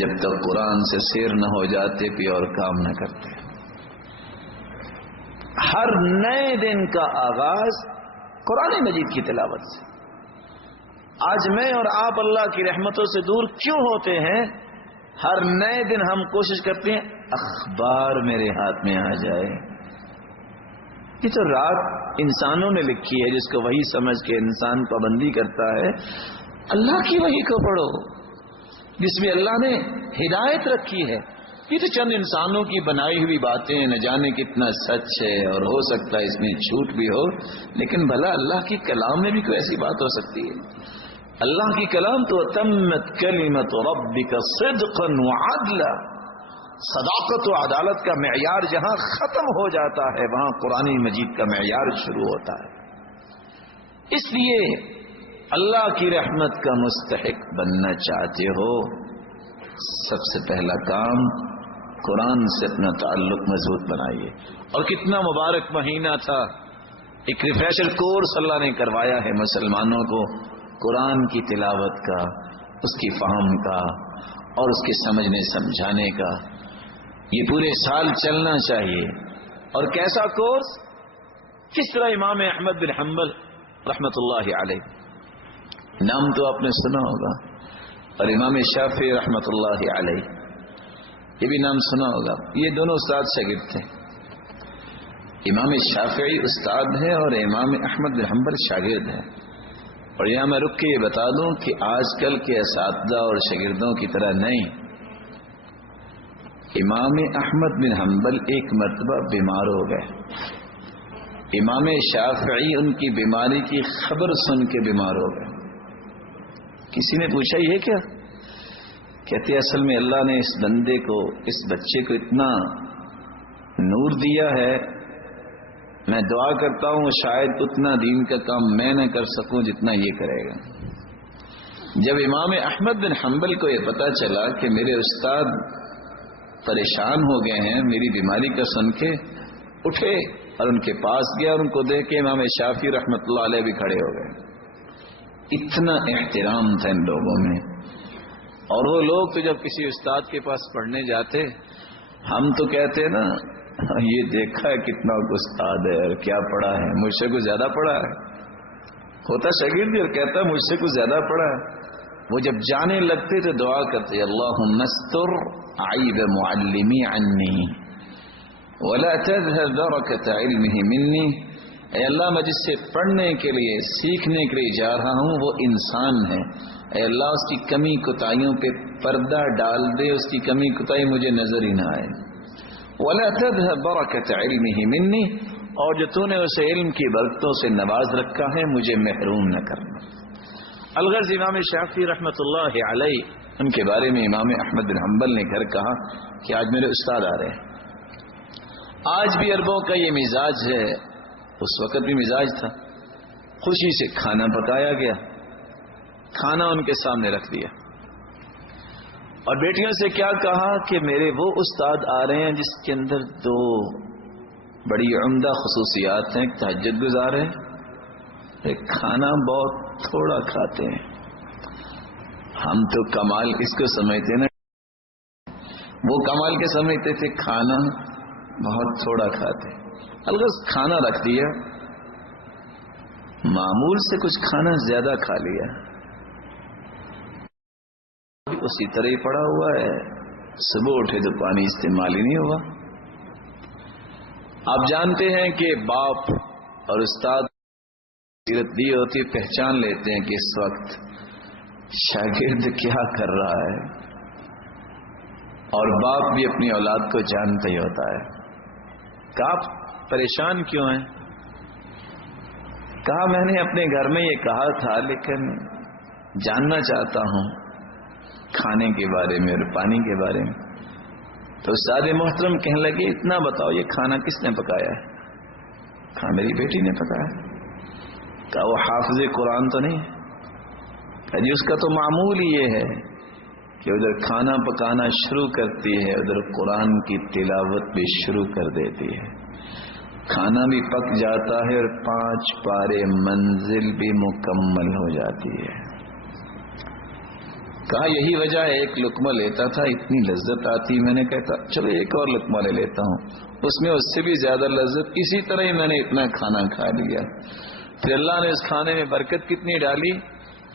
جب تک قرآن سے سیر نہ ہو جاتے کوئی اور کام نہ کرتے. ہر نئے دن کا آغاز قرآن مجید کی تلاوت سے. آج میں اور آپ اللہ کی رحمتوں سے دور کیوں ہوتے ہیں؟ ہر نئے دن ہم کوشش کرتے ہیں اخبار میرے ہاتھ میں آ جائے. یہ تو رات انسانوں نے لکھی ہے جس کو وہی سمجھ کے انسان پابندی کرتا ہے. اللہ کی وحی کو پڑھو جس میں اللہ نے ہدایت رکھی ہے. یہ تو چند انسانوں کی بنائی ہوئی باتیں، نہ جانے کتنا سچ ہے اور ہو سکتا ہے اس میں جھوٹ بھی ہو، لیکن بھلا اللہ کی کلام میں بھی کوئی ایسی بات ہو سکتی ہے؟ اللہ کی کلام تو تمت کلمت ربک صدقا وعدلا، صداقت و عدالت کا معیار جہاں ختم ہو جاتا ہے وہاں قرآن مجید کا معیار شروع ہوتا ہے. اس لیے اللہ کی رحمت کا مستحق بننا چاہتے ہو، سب سے پہلا کام قرآن سے اپنا تعلق مضبوط بنائیے. اور کتنا مبارک مہینہ تھا، ایک ریفریشر کورس اللہ نے کروایا ہے مسلمانوں کو قرآن کی تلاوت کا، اس کی فہم کا اور اس کے سمجھنے سمجھانے کا. یہ پورے سال چلنا چاہیے. اور کیسا کورس؟ کس طرح امام احمد بن حنبل رحمت اللہ علیہ، نام تو آپ نے سنا ہوگا، اور امام شافعی رحمت اللہ علیہ یہ بھی نام سنا ہوگا. یہ دونوں استاد شاگرد تھے. امام شافعی استاد ہے اور امام احمد بن حنبل شاگرد ہے. اور یہاں میں رک کے یہ بتا دوں کہ آج کل کے اساتذہ اور شاگردوں کی طرح نہیں. امام احمد بن حنبل ایک مرتبہ بیمار ہو گئے. امام شافعی ان کی بیماری کی خبر سن کے بیمار ہو گئے. کسی نے پوچھا یہ کیا؟ کہتے اصل میں اللہ نے اس بندے کو، اس بچے کو اتنا نور دیا ہے، میں دعا کرتا ہوں شاید اتنا دین کا کام میں نہ کر سکوں جتنا یہ کرے گا. جب امام احمد بن حنبل کو یہ پتا چلا کہ میرے استاد پریشان ہو گئے ہیں میری بیماری کا سن کے، اٹھے اور ان کے پاس گیا اور ان کو دیکھ کے امام شافعی رحمت اللہ علیہ بھی کھڑے ہو گئے. اتنا احترام تھا ان لوگوں میں. اور وہ لوگ تو جب کسی استاد کے پاس پڑھنے جاتے، ہم تو کہتے نا یہ دیکھا ہے کتنا استاد ہے اور کیا پڑھا ہے، مجھ سے کچھ زیادہ پڑھا ہے. ہوتا شاگرد بھی اور کہتا مجھ سے کچھ زیادہ پڑھا ہے. وہ جب جانے لگتے تو دعا کرتے اللہم استر عیب معلمی عنی ولا تذهب برکت علمہ منی. اے اللہ میں جس سے پڑھنے کے لیے سیکھنے کے لیے جا رہا ہوں وہ انسان ہے، اے اللہ اس کی کمی کوتاہیوں پہ پردہ ڈال دے، اس کی کمی کوتاہی مجھے نظر ہی نہ آئے. ولا تذهب برکت علمہ منی، اور جو تو نے اسے علم کی برکتوں سے نواز رکھا ہے مجھے محروم نہ کرنا. الغرض امام شافعی رحمت اللہ علیہ ان کے بارے میں امام احمد بن حنبل نے گھر کہا کہ آج میرے استاد آ رہے ہیں. آج بھی عربوں کا یہ مزاج ہے، اس وقت بھی مزاج تھا. خوشی سے کھانا پکایا گیا، کھانا ان کے سامنے رکھ دیا اور بیٹیوں سے کیا کہا کہ میرے وہ استاد آ رہے ہیں جس کے اندر دو بڑی عمدہ خصوصیات ہیں. ایک تہجد گزار ہے، ایک کھانا بہت تھوڑا کھاتے ہیں. ہم تو کمال اس کو سمجھتے نا، وہ کمال کے سمجھتے تھے کھانا بہت تھوڑا کھاتے. الغرض کھانا رکھ دیا، معمول سے کچھ کھانا زیادہ کھا لیا، اسی طرح ہی پڑا ہوا ہے. صبح اٹھے تو پانی استعمال ہی نہیں ہوا. آپ جانتے ہیں کہ باپ اور استاد سیرت دی ہوتی، پہچان لیتے ہیں کہ اس وقت شاگرد کیا کر رہا ہے، اور باپ بھی اپنی اولاد کو جانتا ہی ہوتا ہے. کہ آپ پریشان کیوں ہیں؟ کہا میں نے اپنے گھر میں یہ کہا تھا لیکن جاننا چاہتا ہوں کھانے کے بارے میں اور پانی کے بارے میں. تو استاد محترم کہنے لگے اتنا بتاؤ یہ کھانا کس نے پکایا ہے؟ کہا میری بیٹی نے پکایا۔ کہا وہ حافظ قرآن تو نہیں ہے؟ کہا جی اس کا تو معمول یہ ہے کہ ادھر کھانا پکانا شروع کرتی ہے، ادھر قرآن کی تلاوت بھی شروع کر دیتی ہے، کھانا بھی پک جاتا ہے اور 5 پارے منزل بھی مکمل ہو جاتی ہے۔ کہا یہی وجہ ہے، ایک لقمہ لیتا تھا اتنی لذت آتی، میں نے کہتا چلو ایک اور لقمہ لے لیتا ہوں، اس میں اس سے بھی زیادہ لذت، اسی طرح ہی میں نے اتنا کھانا کھا لیا۔ پھر اللہ نے اس کھانے میں برکت کتنی ڈالی،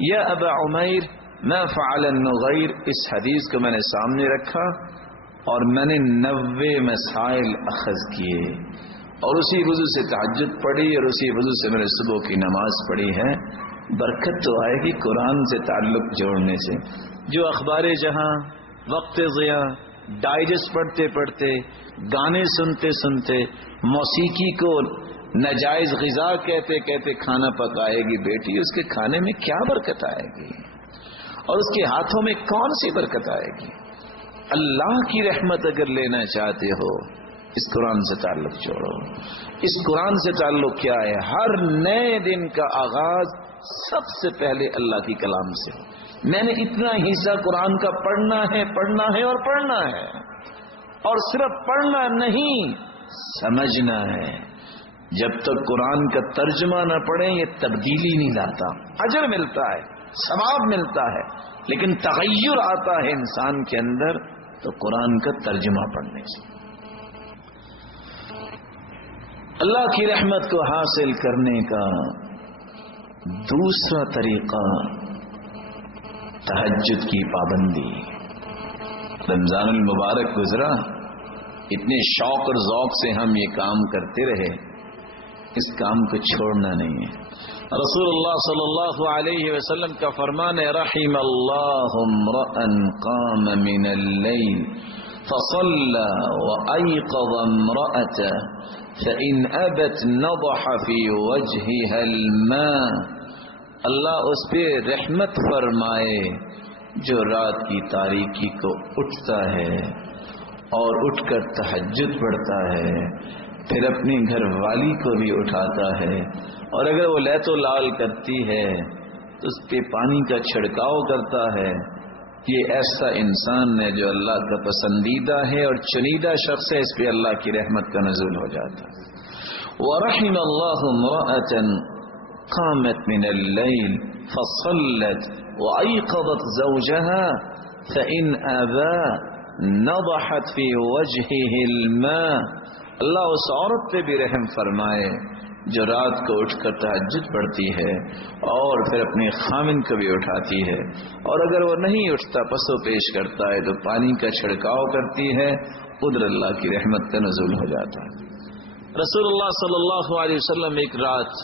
یا ابا عمیر ما فعل النغیر، اس حدیث کو میں نے سامنے رکھا اور میں نے 90 مسائل اخذ کیے اور اسی وضو سے تہجد پڑھی اور اسی وضو سے میں نے صبح کی نماز پڑھی ہے۔ برکت تو آئے گی قرآن سے تعلق جوڑنے سے۔ جو اخبار جہاں، وقت ضیاء، ڈائجسٹ پڑھتے پڑھتے، گانے سنتے سنتے، موسیقی کو ناجائز غذا کہتے کہتے کھانا پکائے گی بیٹی، اس کے کھانے میں کیا برکت آئے گی اور اس کے ہاتھوں میں کون سی برکت آئے گی؟ اللہ کی رحمت اگر لینا چاہتے ہو اس قرآن سے تعلق جوڑو۔ اس قرآن سے تعلق کیا ہے؟ ہر نئے دن کا آغاز سب سے پہلے اللہ کی کلام سے۔ میں نے اتنا حصہ قرآن کا پڑھنا ہے اور پڑھنا ہے، اور صرف پڑھنا نہیں سمجھنا ہے۔ جب تک قرآن کا ترجمہ نہ پڑھیں یہ تبدیلی نہیں لاتا، اجر ملتا ہے، ثواب ملتا ہے، لیکن تغیر آتا ہے انسان کے اندر تو قرآن کا ترجمہ پڑھنے سے۔ اللہ کی رحمت کو حاصل کرنے کا دوسرا طریقہ تہجد کی پابندی۔ رمضان المبارک گزرا، اتنے شوق اور ذوق سے ہم یہ کام کرتے رہے، اس کام کو چھوڑنا نہیں ہے۔ رسول اللہ صلی اللہ علیہ وسلم کا فرمان ہے، رحم اللہ امرأ قام من اللیل فصلى وأيقظ امرأته فإن أبت نضح في وجهها الماء۔ اللہ اس پہ رحمت فرمائے جو رات کی تاریکی کو اٹھتا ہے اور اٹھ کر تہجد پڑھتا ہے، پھر اپنی گھر والی کو بھی اٹھاتا ہے، اور اگر وہ لیت و لال کرتی ہے تو اس پہ پانی کا چھڑکاؤ کرتا ہے، یہ ایسا انسان ہے جو اللہ کا پسندیدہ ہے اور چنیدہ شخص ہے، اس پہ اللہ کی رحمت کا نزول ہو جاتا ہے۔ وَرَحِمَ اللَّهُ امْرَأَةً قامت من اللیل فصلت وأيقظت زوجها فإن أبى نضحت في وجهه الماء۔ اللہ اس عورت پہ بھی رحم فرمائے جو رات کو اٹھ کر تہجد پڑھتی ہے اور پھر اپنے خامن کو بھی اٹھاتی ہے، اور اگر وہ نہیں اٹھتا پسو پیش کرتا ہے تو پانی کا چھڑکاؤ کرتی ہے، ادھر اللہ کی رحمت کا نزول ہو جاتا ہے۔ رسول اللہ صلی اللہ علیہ وسلم ایک رات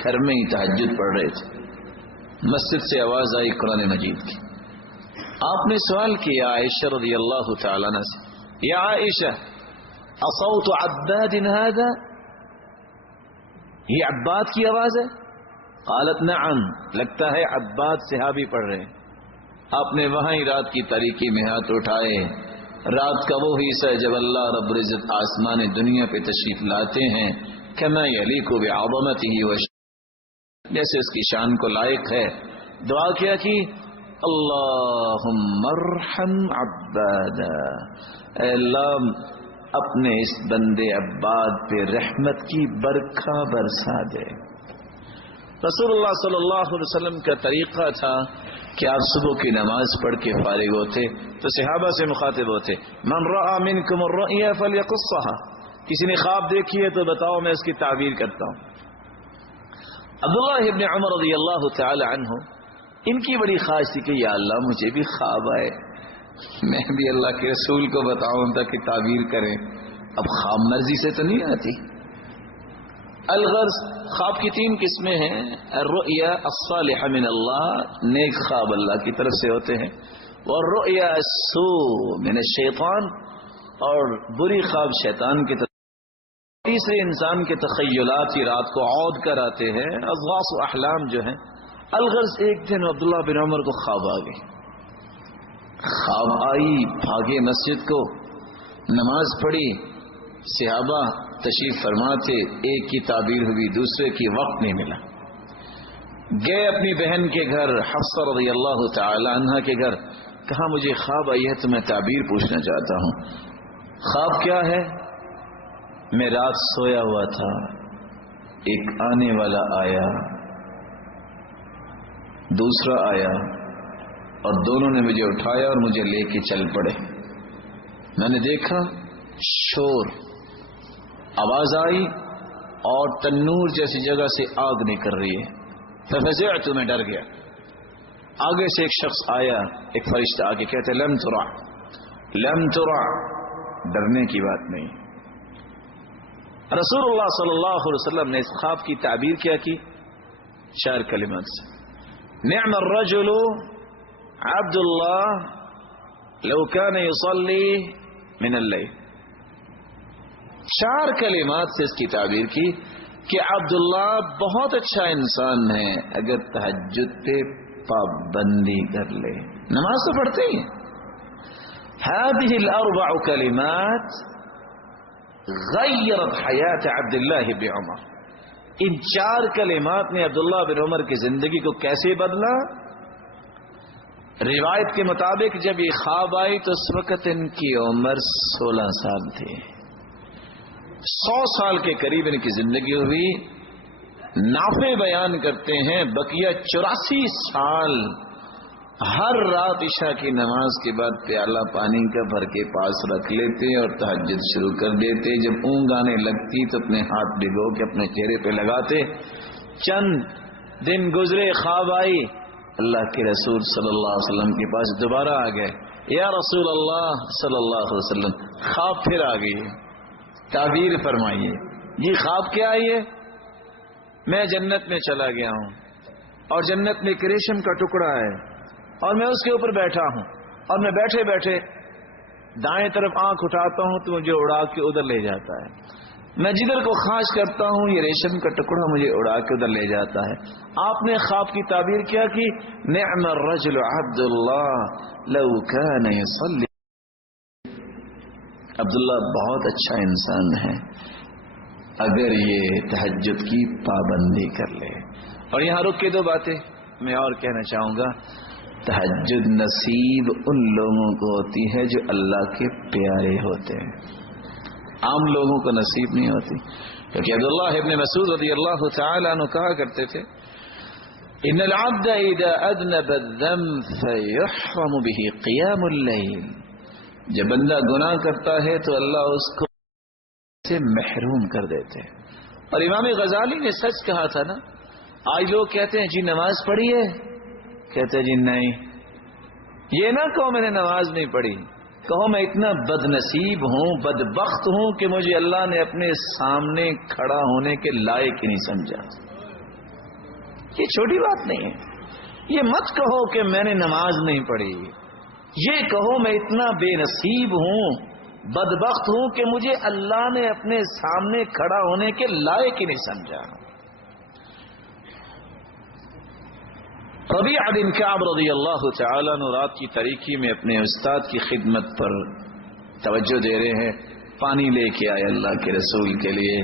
گھر میں ہی تہجد پڑھ رہے تھے، مسجد سے آواز آئی قرآن مجید کی۔ آپ نے سوال کیا عائشہ رضی اللہ تعالی عنہ سے، یا عائشہ اصوت عباد هذا، یہ عباد کی آواز ہے؟ قالت نعم، لگتا ہے عباد صحابی پڑھ رہے ہیں۔ آپ نے وہاں ہی رات کی تاریکی میں ہاتھ اٹھائے، رات کا وہ حصہ جب اللہ رب العزت آسمان دنیا پہ تشریف لاتے ہیں، کما یلیق بعظمتہ، جیسے اس کی شان کو لائق ہے، دعا کیا کہ اللہم ارحم عبادا، اے اللہ اپنے اس بندے عباد پہ رحمت کی برکھا برسا دے۔ رسول اللہ صلی اللہ علیہ وسلم کا طریقہ تھا کہ آپ صبح کی نماز پڑھ کے فارغ ہوتے تو صحابہ سے مخاطب ہوتے، من رأى منکم الرؤیا فلیقصها، کسی نے خواب دیکھی ہے تو بتاؤ میں اس کی تعبیر کرتا ہوں۔ عبداللہ ابن عمر رضی اللہ تعالی عنہ، ان کی بڑی خواہش تھی کہ یا اللہ مجھے بھی خواب آئے، میں بھی اللہ کے رسول کو بتاؤں تاکہ تعبیر کریں۔ اب خواب مرضی سے تو نہیں آتی۔ الغرض خواب کی 3 قسمیں ہیں، الرؤیا الصالح من اللہ، نیک خواب اللہ کی طرف سے ہوتے ہیں، والرؤیا السوء من الشیطان، اور بری خواب شیطان کی طرف۔ تیسرے انسان کے تخیلات ہی رات کو عود کر آتے ہیں، اضغاث و احلام جو ہیں۔ الغرض ایک دن عبداللہ بن عمر کو خواب آ گئی، خواب آئی، بھاگے مسجد کو، نماز پڑھی، صحابہ تشریف فرماتے، ایک کی تعبیر ہوئی، دوسرے کی وقت نہیں ملا، گئے اپنی بہن کے گھر حفصہ رضی اللہ تعالی عنہ کے گھر، کہا مجھے خواب آئی ہے تو میں تعبیر پوچھنا چاہتا ہوں۔ خواب کیا ہے؟ میں رات سویا ہوا تھا، ایک آنے والا آیا، دوسرا آیا، اور دونوں نے مجھے اٹھایا اور مجھے لے کے چل پڑے۔ میں نے دیکھا شور، آواز آئی اور تنور جیسی جگہ سے آگ نکل رہی ہے۔ ففزعت، میں ڈر گیا۔ آگے سے ایک شخص آیا، ایک فرشتہ آگے کہتے لم ترع، لم ترع، ڈرنے کی بات نہیں۔ رسول اللہ صلی اللہ علیہ وسلم نے اس خواب کی تعبیر کیا کی؟ 4 کلمات سے، نعم الرجل عبد اللہ لو كان يصلي من اللیل۔ 4 کلمات سے اس کی تعبیر کی کہ عبداللہ بہت اچھا انسان ہے اگر تہجد پہ پابندی کر لے، نماز تو پڑھتے ہی ہیں۔ هذه الاربع کلمات غیرت حیات عبداللہ بن عمر، ان 4 کلمات نے عبداللہ بن عمر کی زندگی کو کیسے بدلا؟ روایت کے مطابق جب یہ خواب آئی تو اس وقت ان کی عمر 16 سال تھی، 100 سال کے قریب ان کی زندگی ہوئی۔ نافع بیان کرتے ہیں بقیہ 84 سال ہر رات عشاء کی نماز کے بعد پیالہ پانی کا بھر کے پاس رکھ لیتے اور تہجد شروع کر دیتے۔ جب اونگ آنے لگتی تو اپنے ہاتھ بھگو کے اپنے چہرے پہ لگاتے۔ چند دن گزرے، خواب آئی، اللہ کے رسول صلی اللہ علیہ وسلم کے پاس دوبارہ آ گئے، یا رسول اللہ صلی اللہ علیہ وسلم، خواب پھر آ گئی، تعبیر فرمائیے۔ جی خواب کیا ہے؟ میں جنت میں چلا گیا ہوں اور جنت میں ایک ریشم کا ٹکڑا ہے اور میں اس کے اوپر بیٹھا ہوں، اور میں بیٹھے بیٹھے دائیں طرف آنکھ اٹھاتا ہوں تو مجھے اڑا کے ادھر لے جاتا ہے، میں جدھر کو خواہش کرتا ہوں یہ ریشم کا ٹکڑا مجھے اڑا کے ادھر لے جاتا ہے۔ آپ نے خواب کی تعبیر کیا کی؟ نعم الرجل عبد اللہ لو كان يصلي، عبداللہ بہت اچھا انسان ہے اگر یہ تہجد کی پابندی کر لے۔ اور یہاں رک کے 2 باتیں میں اور کہنا چاہوں گا۔ تہجد نصیب ان لوگوں کو ہوتی ہے جو اللہ کے پیارے ہوتے ہیں، عام لوگوں کو نصیب نہیں ہوتی، کیونکہ عبداللہ ابن مسعود رضی اللہ تعالی عنہ کہا کرتے تھے، ان العبد اذا اذنب الذنب فيحرم به قيام الليل، جب بندہ گناہ کرتا ہے تو اللہ اس کو سے محروم کر دیتے ہیں۔ اور امام غزالی نے سچ کہا تھا نا، آج لوگ کہتے ہیں جی نماز پڑھی ہے، کہتے جی نہیں، یہ نہ کہو میں نے نماز نہیں پڑھی، کہو میں اتنا بد نصیب ہوں، بدبخت ہوں کہ مجھے اللہ نے اپنے سامنے کھڑا ہونے کے لائق ہی نہیں سمجھا۔ یہ چھوٹی بات نہیں ہے، یہ مت کہو کہ میں نے نماز نہیں پڑھی، یہ کہو میں اتنا بے نصیب ہوں، بدبخت ہوں کہ مجھے اللہ نے اپنے سامنے کھڑا ہونے کے لائق ہی نہیں سمجھا۔ ربیعہ بن کعب رضی اللہ تعالیٰ عنہ رات کی تاریکی میں اپنے استاد کی خدمت پر توجہ دے رہے ہیں، پانی لے کے آئے اللہ کے رسول کے لیے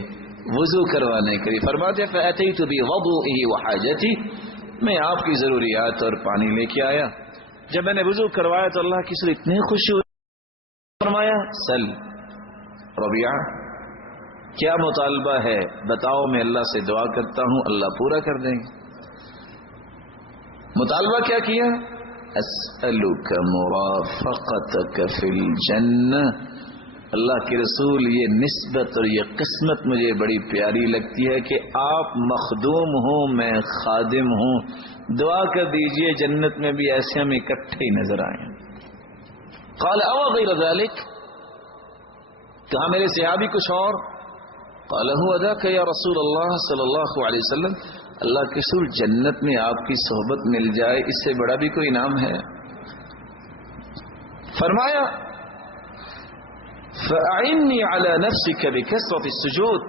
وضو کروانے کے لیے، فرماتے فأتیت بوضوئہ وحاجتی، میں آپ کی ضروریات اور پانی لے کے آیا۔ جب میں نے وضو کروایا تو اللہ کی رسول اتنے خوش ہوئے، فرمایا سل ربیعہ کیا مطالبہ ہے بتاؤ، میں اللہ سے دعا کرتا ہوں اللہ پورا کر دیں گے۔ مطالبہ کیا کیا؟ اسألک مرافقتک فی الجنہ، اللہ کے رسول یہ نسبت اور یہ قسمت مجھے بڑی پیاری لگتی ہے کہ آپ مخدوم ہوں میں خادم ہوں، دعا کر دیجئے جنت میں بھی ایسے ہم اکٹھے ہی نظر آئیں۔ قال او غیر ذلک، کہا میرے صحابی کچھ اور؟ قال هو ذاک یا رسول اللہ صلی اللہ علیہ وسلم، اللہ کے رسول جنت میں آپ کی صحبت مل جائے اس سے بڑا بھی کوئی انعام ہے؟ فرمایا فأعنی علی نفسک بکثرۃ السجود،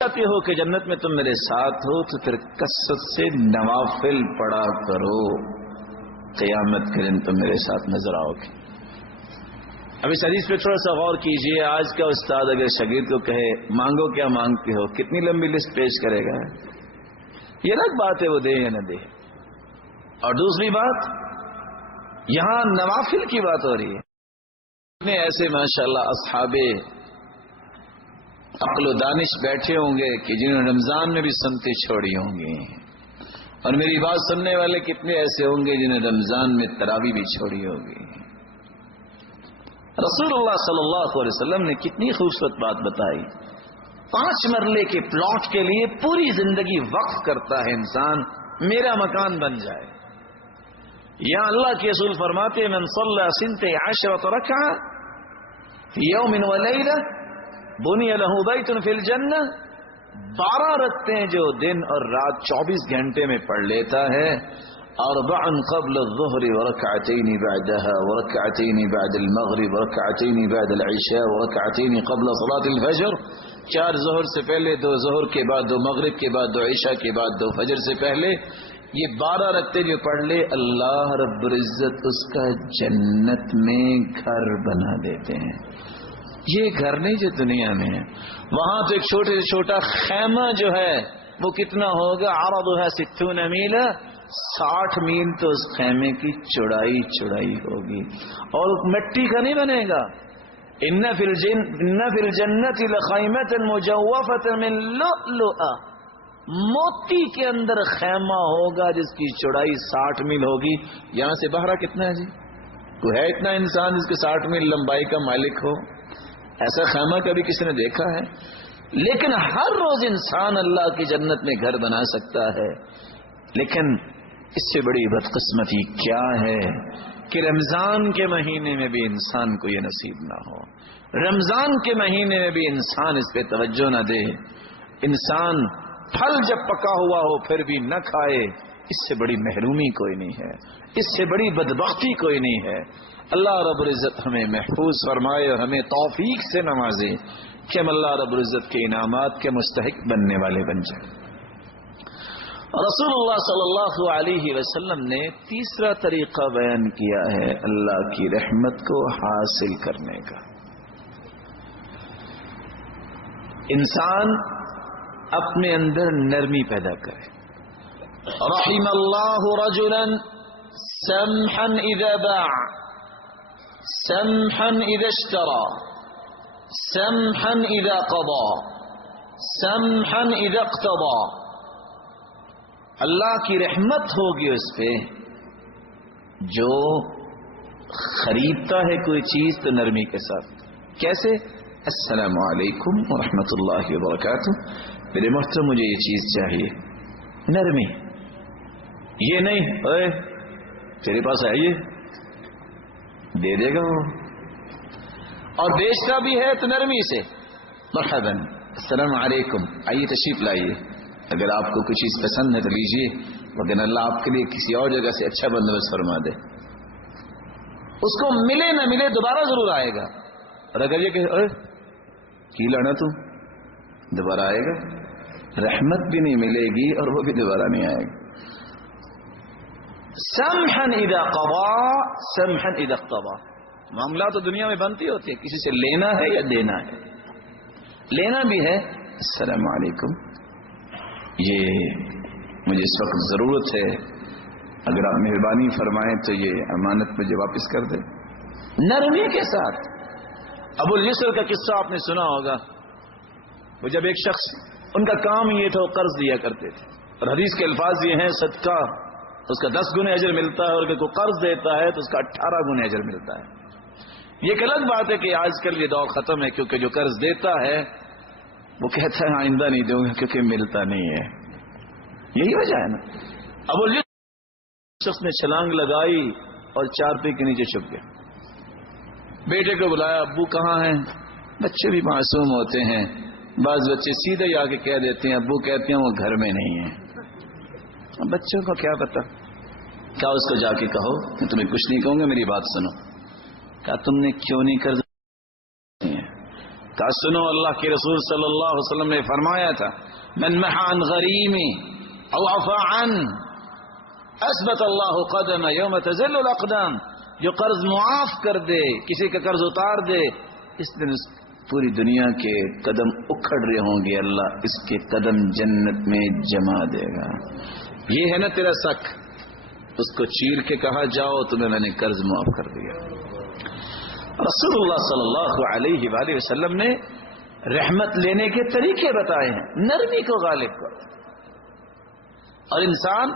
چاہتے ہو کہ جنت میں تم میرے ساتھ ہو تو پھر کثرت سے نوافل پڑھا کرو، قیامت کے دن تم میرے ساتھ نظر آؤ گے۔ اب اس حدیث پہ تھوڑا سا غور کیجئے. آج کا استاد اگر شاگرد کو کہے مانگو کیا مانگتے ہو, کتنی لمبی لسٹ پیش کرے گا. یہ الگ بات ہے وہ دے یا نہ دے. اور دوسری بات, یہاں نوافل کی بات ہو رہی ہے. اتنے ایسے ماشاءاللہ اصحاب عقل و دانش بیٹھے ہوں گے کہ جنہوں نے رمضان میں بھی سنتیں چھوڑی ہوں گی, اور میری بات سننے والے کتنے ایسے ہوں گے جنہیں رمضان میں تراویح بھی چھوڑی ہوگی. رسول اللہ صلی اللہ علیہ وسلم نے کتنی خوبصورت بات بتائی. 5 مرلے کے پلاٹ کے لیے پوری زندگی وقف کرتا ہے انسان, میرا مکان بن جائے. یہاں اللہ کے رسول فرماتے ہیں من صلی 12 رکعہ فی یوم و لیلہ بنی لہ بیت فی الجنہ. 12 رکعتیں جو دن اور رات 24 گھنٹے میں پڑھ لیتا ہے, 4 قبل الظہر ورکعتین بعدها ورکعتین بعد المغرب ورکعتین بعد العشاء ورکعتین قبل صلاة الفجر, 4 ظہر سے پہلے, 2 ظہر کے بعد, 2 مغرب کے بعد, 2 عشاء کے بعد, 2 فجر سے پہلے. یہ 12 رکعتیں جو پڑھ لے اللہ رب العزت اس کا جنت میں گھر بنا دیتے ہیں. یہ گھر نہیں جو دنیا میں ہے, وہاں تو ایک چھوٹے سے چھوٹا خیمہ جو ہے وہ کتنا ہوگا, عرضها 60 میلا, 60 میل تو اس خیمے کی چوڑائی ہوگی, اور مٹی کا نہیں بنے گا. ان فی الجنت لخیمۃ مجوفۃ من لؤلؤ, موتی کے اندر خیمہ ہوگا جس کی چوڑائی 60 میل ہوگی. یہاں سے باہر کتنا ہے جی؟ تو ہے اتنا انسان جس کے 60 میل لمبائی کا مالک ہو؟ ایسا خیمہ کبھی کسی نے دیکھا ہے؟ لیکن ہر روز انسان اللہ کی جنت میں گھر بنا سکتا ہے. لیکن اس سے بڑی بدقسمتی کیا ہے کہ رمضان کے مہینے میں بھی انسان کو یہ نصیب نہ ہو. رمضان کے مہینے میں بھی انسان اس پہ توجہ نہ دے. انسان پھل جب پکا ہوا ہو پھر بھی نہ کھائے, اس سے بڑی محرومی کوئی نہیں ہے, اس سے بڑی بدبختی کوئی نہیں ہے. اللہ رب العزت ہمیں محفوظ فرمائے اور ہمیں توفیق سے نوازے کہ ہم اللہ رب العزت کے انعامات کے مستحق بننے والے بن جائیں. رسول اللہ صلی اللہ علیہ وسلم نے تیسرا طریقہ بیان کیا ہے اللہ کی رحمت کو حاصل کرنے کا. انسان اپنے اندر نرمی پیدا کرے. رحم اللہ رجلا سمحا اذا باع سمحا اذا اشترى سمحا اذا قضى سمحا اذا اقتضى. اللہ کی رحمت ہوگی اس پہ جو خریدتا ہے کوئی چیز تو نرمی کے ساتھ. کیسے؟ السلام علیکم ورحمۃ اللہ وبرکاتہ, میرے محترم مجھے یہ چیز چاہیے. نرمی, یہ نہیں اوے تیرے پاس آئیے دے دے گا وہ. اور بیچتا بھی ہے تو نرمی سے, مرحبا السلام علیکم آئیے تشریف لائیے, اگر آپ کو کچھ چیز پسند ہے تو لیجیے, مگر اللہ آپ کے لیے کسی اور جگہ سے اچھا بندوبست فرما دے. اس کو ملے نہ ملے دوبارہ ضرور آئے گا. اور اگر یہ کہ کی لانا تو دوبارہ آئے گا, رحمت بھی نہیں ملے گی اور وہ بھی دوبارہ نہیں آئے گا. سمحا اذا قضى سمحا اذا اقتضى. معاملات تو دنیا میں بنتی ہوتی ہے, کسی سے لینا ہے یا دینا ہے. لینا بھی ہے, السلام علیکم یہ مجھے اس وقت ضرورت ہے, اگر آپ مہربانی فرمائیں تو یہ امانت مجھے واپس کر دیں. نرمی کے ساتھ. ابو الجسر کا قصہ آپ نے سنا ہوگا. وہ جب ایک شخص, ان کا کام یہ تھا وہ قرض دیا کرتے تھے, اور حدیث کے الفاظ یہ ہیں صدقہ اس کا 10 گنے اجر ملتا ہے, اور اگر کوئی قرض دیتا ہے تو اس کا 18 گنے اجر ملتا ہے. یہ ایک الگ بات ہے کہ آج کل یہ دور ختم ہے, کیونکہ جو قرض دیتا ہے وہ کہتا ہے آئندہ نہیں دوں گا کیونکہ ملتا نہیں ہے. یہی وجہ ہے نا. ابو الجسر شخص نے چھلانگ لگائی اور چارپائی کے نیچے چھپ گیا. بیٹے کو بلایا, ابو کہاں ہیں؟ بچے بھی معصوم ہوتے ہیں, بعض بچے سیدھے ہی آگے کہہ دیتے ہیں ابو کہتے ہیں وہ گھر میں نہیں ہیں. بچوں کو کیا پتا, کیا اس کو جا کے کہو کہ تمہیں کچھ نہیں کہوں گا, میری بات سنو. کہا تم نے کیوں نہیں کر دیا؟ کہا سنو, اللہ کے رسول صلی اللہ علیہ وسلم نے فرمایا تھا من محا عن غریمی او عفا عن اثبت اللہ قدم یوم تزل الاقدام. جو قرض معاف کر دے، کسی کا قرض اتار دے، اس دن پوری دنیا کے قدم اکھڑ رہے ہوں گے، اللہ اس کے قدم جنت میں جما دے گا۔ یہ ہے نا تیرا شک، اس کو چیر کے کہا جاؤ تمہیں میں نے قرض معاف کر دیا۔ رسول اللہ صلی اللہ علیہ وآلہ وسلم نے رحمت لینے کے طریقے بتائے ہیں، نرمی کو غالب کر۔ اور انسان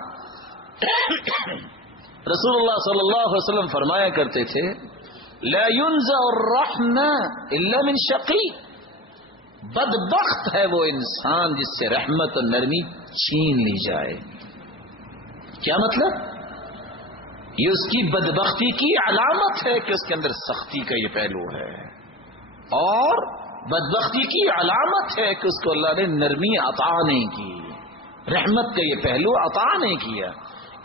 رسول اللہ صلی اللہ علیہ وسلم فرمایا کرتے تھے لا ينزع الرحمہ الا من شقی، بدبخت ہے وہ انسان جس سے رحمت اور نرمی چھین لی جائے۔ کیا مطلب؟ یہ اس کی بدبختی کی علامت ہے کہ اس کے اندر سختی کا یہ پہلو ہے، اور بدبختی کی علامت ہے کہ اس کو اللہ نے نرمی عطا نہیں کی، رحمت کا یہ پہلو عطا نہیں کیا۔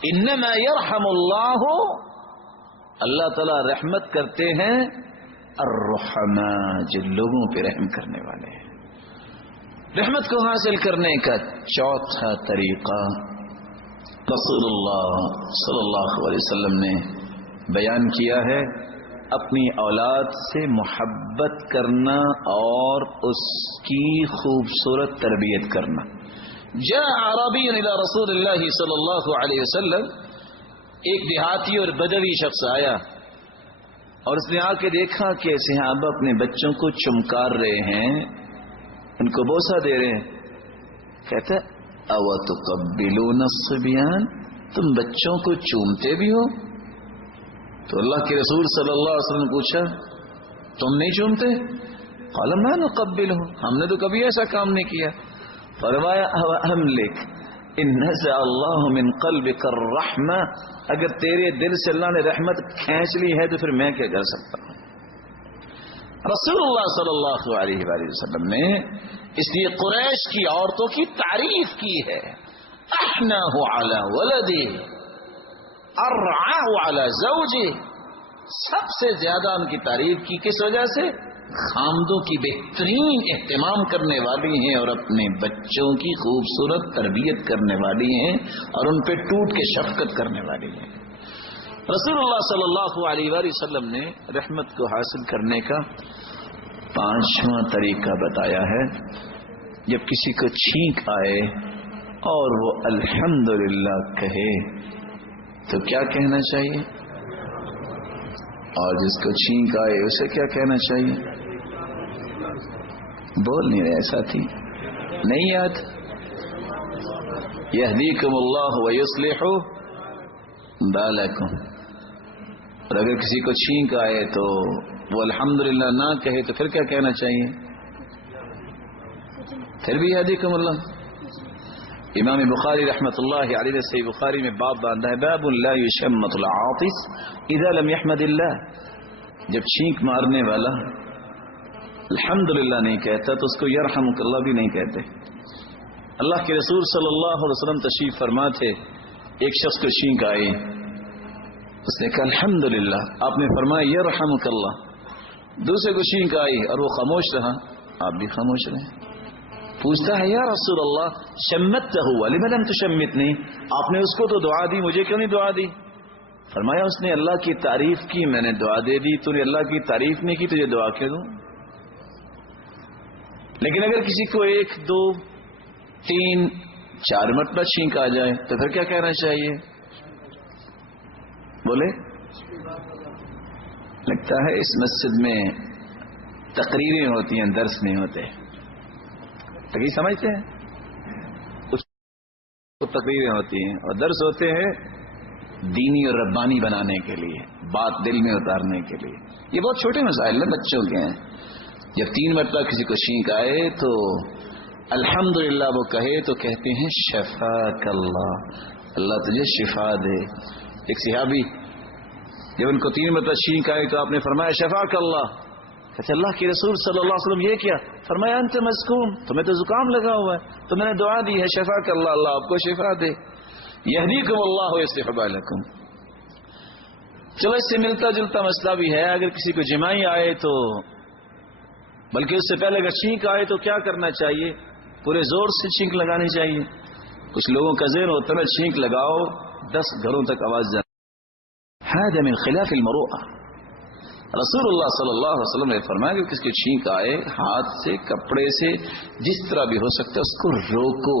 انما یرحم اللہ، اللہ تعالی رحمت کرتے ہیں الرحماء، جن لوگوں پہ رحم کرنے والے ہیں۔ رحمت کو حاصل کرنے کا چوتھا طریقہ رسول اللہ صلی اللہ علیہ وسلم نے بیان کیا ہے، اپنی اولاد سے محبت کرنا اور اس کی خوبصورت تربیت کرنا۔ جاء عربی الى رسول اللہ صلی اللہ علیہ وسلم، ایک دیہاتی اور بدوی شخص آیا اور اس نے آ کے دیکھا کہ صحابہ اپنے بچوں کو چمکار رہے ہیں، ان کو بوسہ دے رہے ہیں۔ کہتا ہے او تقبلون الصبیان، تم بچوں کو چومتے بھی ہو؟ تو اللہ کے رسول صلی اللہ علیہ وسلم نے پوچھا تم نہیں چومتے؟ قال ما نقبلہ، ہم نے تو کبھی ایسا کام نہیں کیا۔ فرمایا املک ان نزع اللہ من قلبک الرحمہ، اگر تیرے دل سے اللہ نے رحمت کھینچ لی ہے تو پھر میں کیا کر سکتا ہوں۔ رسول اللہ صلی اللہ علیہ وآلہ وسلم نے اس لیے قریش کی عورتوں کی تعریف کی ہے، احناہ علی ولدہ ارعاہ علی زوجہ، سب سے زیادہ ان کی تعریف کی کس وجہ سے؟ خامدوں کی بہترین اہتمام کرنے والی ہیں اور اپنے بچوں کی خوبصورت تربیت کرنے والی ہیں اور ان پہ ٹوٹ کے شفقت کرنے والی ہیں۔ رسول اللہ صلی اللہ علیہ وآلہ وسلم نے رحمت کو حاصل کرنے کا پانچواں طریقہ بتایا ہے، جب کسی کو چھینک آئے اور وہ الحمدللہ کہے تو کیا کہنا چاہیے؟ اور جس کو چھینک آئے اسے کیا کہنا چاہیے؟ بول نہیں رہے ساتھی، نہیں یاد؟ یہدیکم اللہ ویصلح بالکم۔ اور اگر کسی کو چھینک آئے تو وہ الحمدللہ نہ کہے تو پھر کیا کہنا چاہیے؟ پھر بھی یہدیکم اللہ۔ امام بخاری رحمت اللہ علیہ نے صحیح بخاری میں باب باندھا ہے، باب لا یشمت العاطس اذا لم یحمد اللہ، جب چھینک مارنے والا الحمدللہ نہیں کہتا تو اس کو یرحمک اللہ بھی نہیں کہتے۔ اللہ کے رسول صلی اللہ علیہ وسلم تشریف فرما تھے، ایک شخص کو چھینک آئی، اس نے کہا الحمدللہ، آپ نے فرمایا یرحمک اللہ۔ دوسرے کو چھینک آئی اور وہ خاموش رہا، آپ بھی خاموش رہے۔ پوچھتا ہے یا رسول اللہ شمتہ لم لم تشمتنی، آپ نے اس کو تو دعا دی، مجھے کیوں نہیں دعا دی؟ فرمایا اس نے اللہ کی تعریف کی، میں نے دعا دے دی، تو نے اللہ کی تعریف نہیں کی، تجھے دعا کیوں دوں؟ لیکن اگر کسی کو 1 2 3 4 مرتبہ چھینک آ جائے تو پھر کیا کہنا چاہیے؟ بولے؟ لگتا ہے اس مسجد میں تقریریں ہوتی ہیں، درس نہیں ہوتے، تقریر سمجھتے ہیں؟ تقریریں ہوتی ہیں اور درس ہوتے ہیں دینی اور ربانی بنانے کے لیے، بات دل میں اتارنے کے لیے۔ یہ بہت چھوٹے مسائل ہیں، بچوں کے ہیں۔ جب 3 مرتبہ کسی کو چھینک آئے تو الحمدللہ وہ کہے تو کہتے ہیں شفاک اللہ، اللہ تجھے شفا دے۔ ایک صحابی جب ان کو 3 مرتبہ چھینک آئے تو آپ نے فرمایا شفاک اللہ، کہتے اللہ کے رسول صلی اللہ علیہ وسلم یہ کیا؟ فرمایا انت مزکوم، تمہیں تو زکام لگا ہوا ہے، تو میں نے دعا دی ہے شفاک اللہ، اللہ آپ کو شفا دے۔ یہدیکم اللہ ویصلح بالکم۔ چلو اس سے ملتا جلتا مسئلہ بھی ہے، اگر کسی کو جمائی آئے تو، بلکہ اس سے پہلے اگر چھینک آئے تو کیا کرنا چاہیے؟ پورے زور سے چھینک لگانی چاہیے۔ کچھ لوگوں کا ذہن ہوتا ہے چھینک لگاؤ 10 گھروں تک آواز جائے، هذا من خلاف المروءة. رسول اللہ صلی اللہ علیہ وسلم نے فرمایا کہ کس کی چھینک آئے ہاتھ سے کپڑے سے جس طرح بھی ہو سکتا ہے اس کو روکو.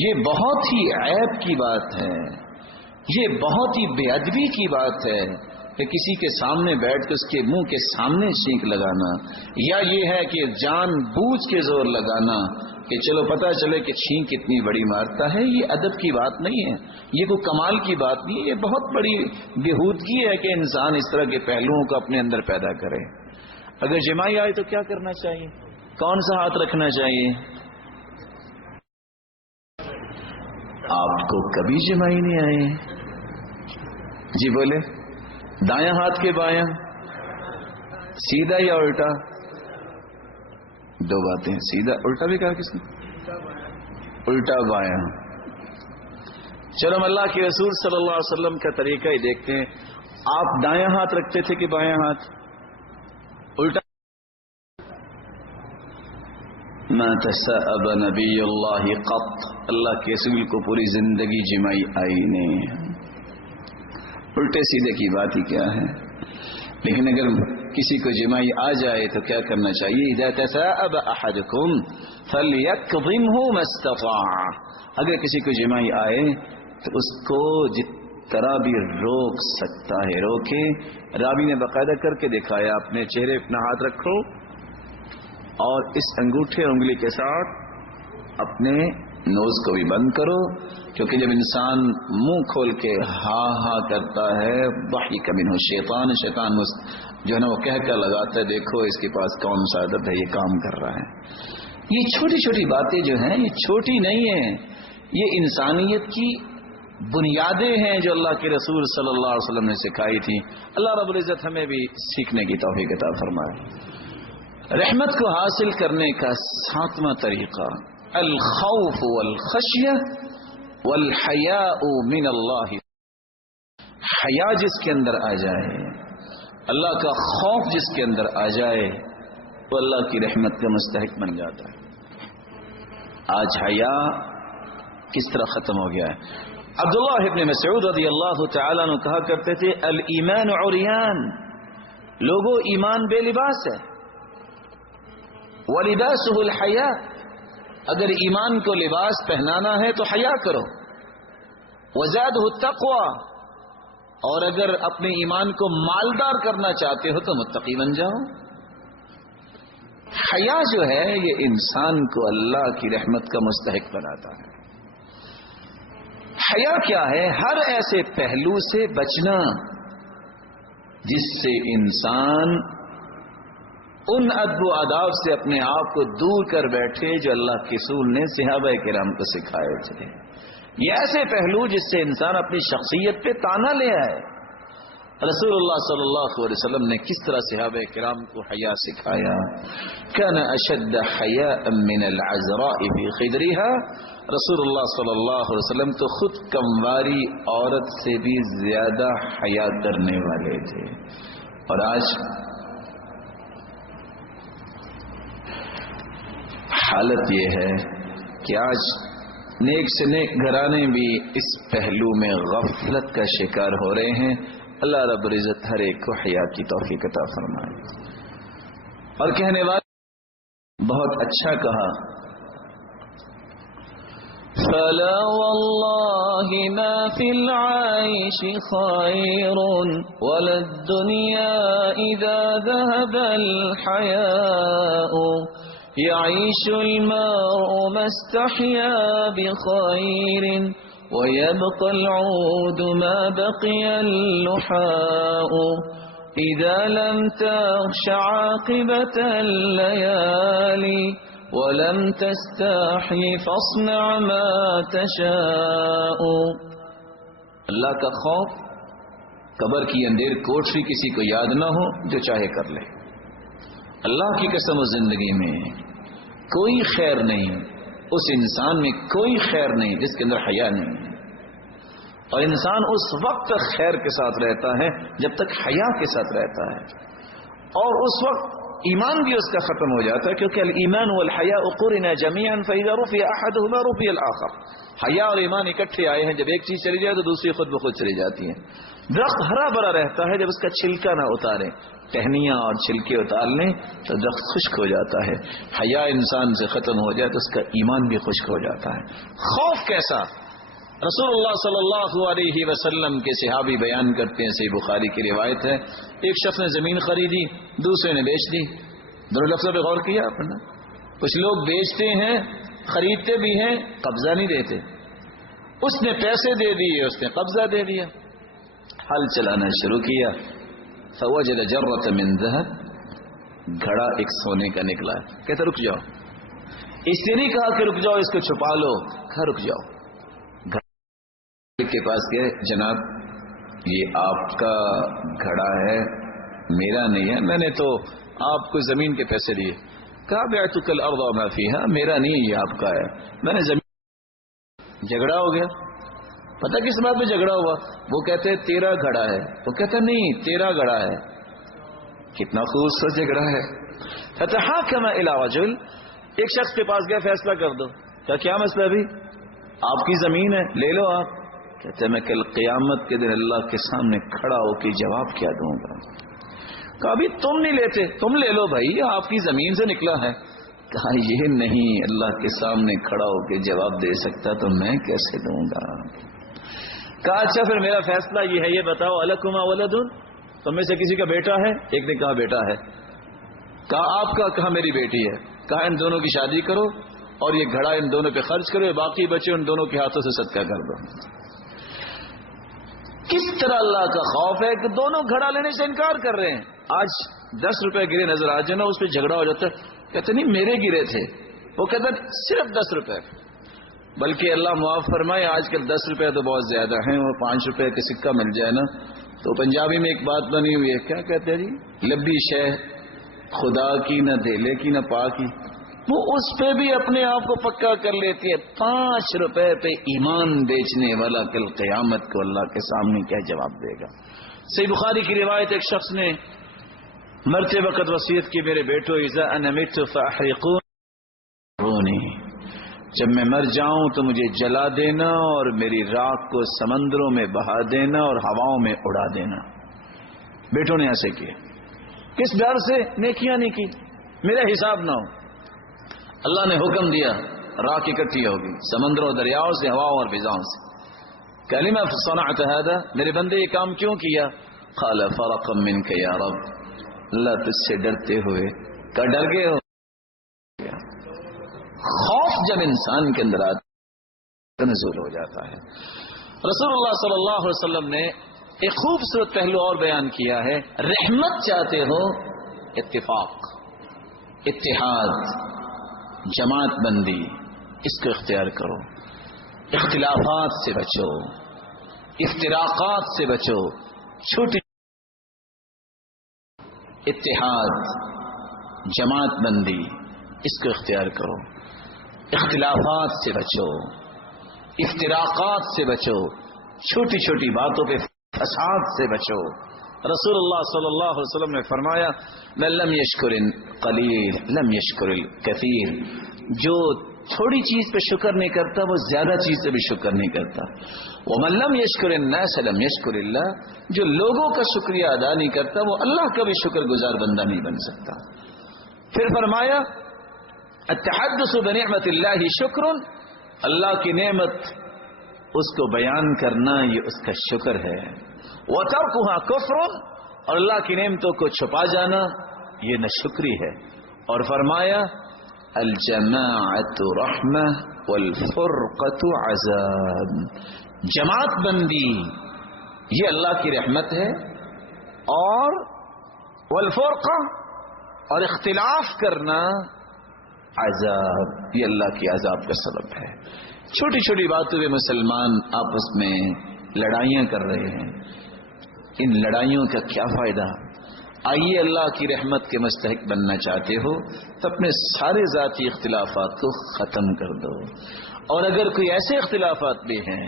یہ بہت ہی عیب کی بات ہے, یہ بہت ہی بے ادبی کی بات ہے کہ کسی کے سامنے بیٹھ کے اس کے منہ کے سامنے چھینک لگانا, یا یہ ہے کہ جان بوجھ کے زور لگانا کہ چلو پتہ چلے کہ چھینک کتنی بڑی مارتا ہے. یہ ادب کی بات نہیں ہے, یہ کوئی کمال کی بات نہیں ہے. یہ بہت بڑی بےہودگی ہے کہ انسان اس طرح کے پہلوؤں کو اپنے اندر پیدا کرے. اگر جمائی آئے تو کیا کرنا چاہیے؟ کون سا ہاتھ رکھنا چاہیے؟ آپ کو کبھی جمائی نہیں آئے؟ جی بولے. دایاں ہاتھ کے بایاں, سیدھا یا الٹا؟ دو باتیں, سیدھا الٹا بھی کہا کس نے؟ الٹا بایاں. چلو ہم اللہ کے رسول صلی اللہ علیہ وسلم کا طریقہ ہی دیکھتے ہیں. آپ دایاں ہاتھ رکھتے تھے کہ بایاں ہاتھ؟ الٹا. ما تساءب نبی اللہ قط, اللہ کے رسول کو پوری زندگی جمائی آئی نہیں. الٹے سیدھے کی بات ہی کیا ہے. لیکن اگر کسی کو جمائی آ جائے تو کیا کرنا چاہیے؟ اذا تساءب احدکم فلیکظمہ ما استطاع. اگر کسی کو جمائی آئے تو اس کو جس طرح بھی روک سکتا ہے روکے. راوی نے باقاعدہ کر کے دکھایا, اپنے چہرے اپنا ہاتھ رکھو اور اس انگوٹھے انگلی کے ساتھ اپنے نوز کو بھی بند کرو, کیونکہ جب انسان منہ کھول کے ہاں ہاں کرتا ہے وحی کمن ہو شیطان جو ہے نا وہ کہہ کر لگاتا ہے دیکھو اس کے پاس کون سا عادت ہے, یہ کام کر رہا ہے. یہ چھوٹی چھوٹی باتیں جو ہیں یہ چھوٹی نہیں ہیں, یہ انسانیت کی بنیادیں ہیں جو اللہ کے رسول صلی اللہ علیہ وسلم نے سکھائی تھی. اللہ رب العزت ہمیں بھی سیکھنے کی توفیق عطا فرمائے. رحمت کو حاصل کرنے کا 7واں طریقہ الخوف والخشیہ والحیاء من اللہ. حیا جس کے اندر آ جائے, اللہ کا خوف جس کے اندر آ جائے وہ اللہ کی رحمت کا مستحق بن جاتا ہے. آج حیا کس طرح ختم ہو گیا ہے. عبداللہ ابن مسعود رضی اللہ تعالیٰ عنہ کہا کرتے تھے الایمان عریان, لوگوں ایمان بے لباس ہے. ولباسه الحیاء, اگر ایمان کو لباس پہنانا ہے تو حیا کرو. وزادہ التقوی, اور اگر اپنے ایمان کو مالدار کرنا چاہتے ہو تو متقی بن جاؤ. حیا جو ہے یہ انسان کو اللہ کی رحمت کا مستحق بناتا ہے. حیا کیا ہے؟ ہر ایسے پہلو سے بچنا جس سے انسان ان ادب و آداب سے اپنے آپ کو دور کر بیٹھے جو اللہ کے رسول نے صحابہ کرام کو سکھائے تھے. یہ ایسے پہلو جس سے انسان اپنی شخصیت پہ تانا لے آئے. رسول اللہ صلی اللہ علیہ وسلم نے کس طرح صحابہ کرام کو حیا سکھایا. کان اشد حیاء من العذراء فی خدرها, رسول اللہ صلی اللہ علیہ وسلم تو خود کمواری عورت سے بھی زیادہ حیا کرنے والے تھے. اور آج حالت یہ ہے کہ آج نیک سے نیک گھرانے بھی اس پہلو میں غفلت کا شکار ہو رہے ہیں. اللہ رب العزت ہر ایک کو حیا کی توفیق عطا فرمائے. اور کہنے والے بہت اچھا کہا, فلا والله ما في العيش خير ولا الدنيا إذا ذهب الحياء يعيش المرء ما استحيا بخير ويبقى العود ما بقي اللحاء إذا لم تغش عاقبة الليالي ولم تستحي فاصنع ما تشاء. اللہ کا خوف, قبر کی اندھیر کوٹری کسی کو یاد نہ ہو جو چاہے کر لے. اللہ کی قسم و زندگی میں کوئی خیر نہیں, اس انسان میں کوئی خیر نہیں جس کے اندر حیا نہیں ہے. اور انسان اس وقت خیر کے ساتھ رہتا ہے جب تک حیا کے ساتھ رہتا ہے, اور اس وقت ایمان بھی اس کا ختم ہو جاتا ہے، کیونکہ الایمان والحیاء قرنا جميعا فاذا رفع احدهما رفع الاخر. حیا اور ایمان اکٹھے آئے ہیں، جب ایک چیز چلی جائے تو دوسری خود بخود چلی جاتی ہے. درخت ہرا بھرا رہتا ہے جب اس کا چھلکا نہ اتارے، ٹہنیاں اور چھلکے اتار لیں تو درخت خشک ہو جاتا ہے. حیا انسان سے ختم ہو جائے تو اس کا ایمان بھی خشک ہو جاتا ہے. خوف کیسا؟ رسول اللہ صلی اللہ علیہ وسلم کے صحابی بیان کرتے ہیں، صحیح بخاری کی روایت ہے، ایک شخص نے زمین خریدی، دوسرے نے بیچ دی. دونوں لفظوں پہ غور کیا آپ نے؟ کچھ لوگ بیچتے ہیں، خریدتے بھی ہیں، قبضہ نہیں دیتے. اس نے پیسے دے دیے، اس نے قبضہ دے دیا. ہل چلانا شروع کیا، فوجد جرۃ من ذهب، گھڑا ایک سونے کا نکلا. کہتا رک جاؤ. اس نے نہیں کہا کہ رک جاؤ اس کو چھپا لو، کہا رک جاؤ. کے پاس گئے، جناب یہ آپ کا گھڑا ہے، میرا نہیں ہے، میں نے تو آپ کو زمین کے پیسے دیے. کہا بعتک الارض وما فیہا، میرا نہیں، یہ آپ کا ہے، میں نے زمین. جھگڑا ہو گیا. پتہ کس بات پہ جھگڑا ہوا؟ وہ کہتے ہیں تیرا گھڑا ہے، وہ کہتا نہیں تیرا گھڑا ہے. کتنا خوبصورت جھگڑا ہے. فتحاکم الی رجل، ایک شخص کے پاس گیا، فیصلہ کر دو. کیا مسئلہ؟ بھی آپ کی زمین ہے، لے لو آپ. کہتے میں کل قیامت کے دن اللہ کے سامنے کھڑا ہو کے جواب کیا دوں گا. کہا بھی تم نہیں لیتے، تم لے لو بھائی، آپ کی زمین سے نکلا ہے. کہا یہ نہیں، اللہ کے سامنے کھڑا ہو کے جواب دے سکتا تو میں کیسے دوں گا. کہا اچھا پھر میرا فیصلہ یہ ہے، یہ بتاؤ الکما ولد، تم میں سے کسی کا بیٹا ہے؟ ایک نے کہا بیٹا ہے. کہا آپ کا؟ کہا میری بیٹی ہے. کہا ان دونوں کی شادی کرو اور یہ گھڑا ان دونوں پہ خرچ کرو، باقی بچے ان دونوں کے ہاتھوں سے صدقہ کر دو. کس طرح اللہ کا خوف ہے کہ دونوں گھڑا لینے سے انکار کر رہے ہیں. آج 10 روپے گرے نظر آ جائے نا، اس پہ جھگڑا ہو جاتا ہے. کہتے نہیں میرے گرے تھے، وہ کہتا صرف 10 روپے. بلکہ اللہ معاف فرمائے، آج کل 10 روپے تو بہت زیادہ ہیں، وہ 5 روپے کا سکہ مل جائے نا تو پنجابی میں ایک بات بنی ہوئی ہے، کیا کہتے ہیں جی، لبی شے خدا کی نہ دھیلے کی نہ پا کی. وہ اس پہ بھی اپنے آپ کو پکا کر لیتی ہے. 5 روپے پہ ایمان بیچنے والا کل قیامت کو اللہ کے سامنے کیا جواب دے گا. صحیح بخاری کی روایت، ایک شخص نے مرتے وقت وصیت کی، میرے بیٹو اذا انا مت فاحرقونی، جب میں مر جاؤں تو مجھے جلا دینا اور میری راکھ کو سمندروں میں بہا دینا اور ہواؤں میں اڑا دینا. بیٹوں نے ایسے کیا. کس ڈر سے؟ نیکیاں نہیں کی، میرا حساب نہ ہو. اللہ نے حکم دیا، راکھ اکٹھی ہوگی سمندروں دریاؤں سے، ہواؤں اور فضاؤں سے. کلمہ صنعت هذا، میرے بندے یہ کام کیوں کیا؟ قال فرقا منك یا رب، اللہ تجھ سے ڈرتے ہوئے. کیا ڈر گئے ہو؟ خوف جب انسان کے اندر آتا نزول ہو جاتا ہے. رسول اللہ صلی اللہ علیہ وسلم نے ایک خوبصورت پہلو اور بیان کیا ہے. رحمت چاہتے ہو، اتفاق، اتحاد، جماعت بندی، اس کو اختیار کرو. اختلافات سے بچو، افتراقات سے بچو. چھوٹی اتحاد، جماعت بندی، اس کو اختیار کرو. اختلافات سے بچو، افتراقات سے بچو، چھوٹی چھوٹی باتوں پہ فساد سے بچو. رسول اللہ صلی اللہ علیہ وسلم نے فرمایا من لم یشکر قلیل لم یشکر الکثیر، جو تھوڑی چیز پہ شکر نہیں کرتا وہ زیادہ چیز سے بھی شکر نہیں کرتا. ومن لم یشکر الناس لم یشکر اللہ، جو لوگوں کا شکریہ ادا نہیں کرتا وہ اللہ کا بھی شکر گزار بندہ نہیں بن سکتا. پھر فرمایا التحدث بنعمت اللہ شکر، اللہ کی نعمت اس کو بیان کرنا یہ اس کا شکر ہے. وترکها کفر، اور اللہ کی نعمتوں کو چھپا جانا یہ ناشکری ہے. اور فرمایا الجماعت رحمہ والفرقۃ عذاب، جماعت بندی یہ اللہ کی رحمت ہے، اور والفرقہ، اور اختلاف کرنا عذاب، یہ اللہ کی عذاب کا سبب ہے. چھوٹی چھوٹی باتوں پہ مسلمان آپس میں لڑائیاں کر رہے ہیں. ان لڑائیوں کا کیا فائدہ؟ آئیے اللہ کی رحمت کے مستحق بننا چاہتے ہو تو اپنے سارے ذاتی اختلافات کو ختم کر دو. اور اگر کوئی ایسے اختلافات بھی ہیں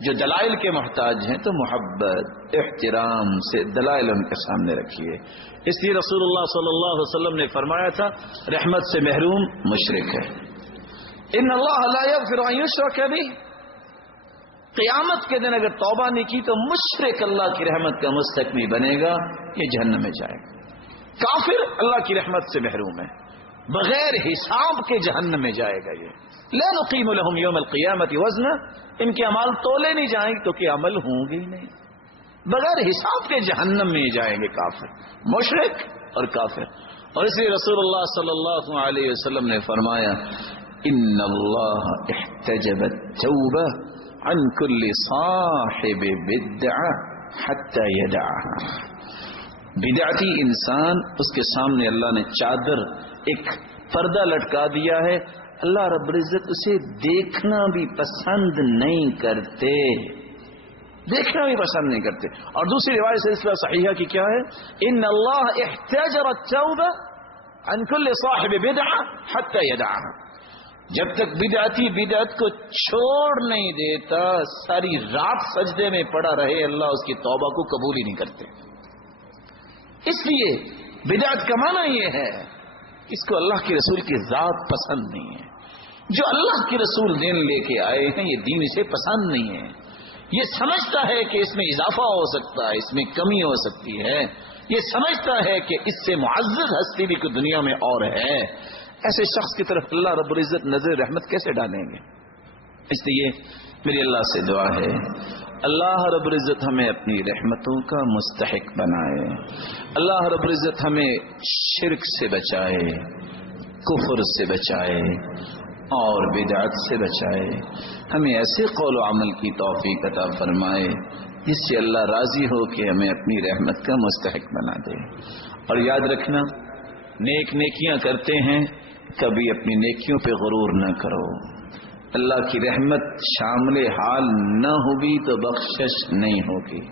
جو دلائل کے محتاج ہیں تو محبت احترام سے دلائل ان کے سامنے رکھیے. اس لیے رسول اللہ صلی اللہ علیہ وسلم نے فرمایا تھا رحمت سے محروم مشرک ہے. ان اللہ لا یغفر ان یشرک بہ، قیامت کے دن اگر توبہ نہیں کی تو مشرک اللہ کی رحمت کا مستحق بنے گا، یہ جہنم میں جائے گا. کافر اللہ کی رحمت سے محروم ہے، بغیر حساب کے جہنم میں جائے گا. یہ لا نقیم لهم یوم القیامت وزنا، ان کے اعمال تولے نہیں جائیں گے تو کہ عمل ہوں گے ہی نہیں، بغیر حساب کے جہنم میں جائیں گے کافر، مشرک اور کافر. اور اس لیے رسول اللہ صلی اللہ علیہ وسلم نے فرمایا ان اللہ احتجب التوبہ عن كل صاحب بدعہ حتی یدعها. بدعتی انسان، اس کے سامنے اللہ نے چادر ایک پردہ لٹکا دیا ہے، اللہ رب العزت اسے دیکھنا بھی پسند نہیں کرتے، دیکھنا بھی پسند نہیں کرتے. اور دوسری روایت سلسلہ صحیحہ کی کیا ہے؟ ان اللہ احتجر التوبہ عن كل صاحب بدعہ حتی یدعها. جب تک بدعتی بدعت کو چھوڑ نہیں دیتا، ساری رات سجدے میں پڑا رہے، اللہ اس کی توبہ کو قبول ہی نہیں کرتے. اس لیے بدعت کا معنی یہ ہے اس کو اللہ کے رسول کی ذات پسند نہیں ہے. جو اللہ کے رسول دین لے کے آئے ہیں یہ دین اسے پسند نہیں ہے. یہ سمجھتا ہے کہ اس میں اضافہ ہو سکتا ہے، اس میں کمی ہو سکتی ہے، یہ سمجھتا ہے کہ اس سے معزز ہستی بھی کوئی دنیا میں اور ہے. ایسے شخص کی طرف اللہ رب العزت نظر رحمت کیسے ڈالیں گے؟ اس لیے میری اللہ سے دعا ہے اللہ رب العزت ہمیں اپنی رحمتوں کا مستحق بنائے. اللہ رب العزت ہمیں شرک سے بچائے، کفر سے بچائے اور بدعت سے بچائے. ہمیں ایسے قول و عمل کی توفیق عطا فرمائے جس سے اللہ راضی ہو کہ ہمیں اپنی رحمت کا مستحق بنا دے. اور یاد رکھنا نیک نیکیاں کرتے ہیں کبھی اپنی نیکیوں پہ غرور نہ کرو. اللہ کی رحمت شامل حال نہ ہوگی تو بخشش نہیں ہوگی.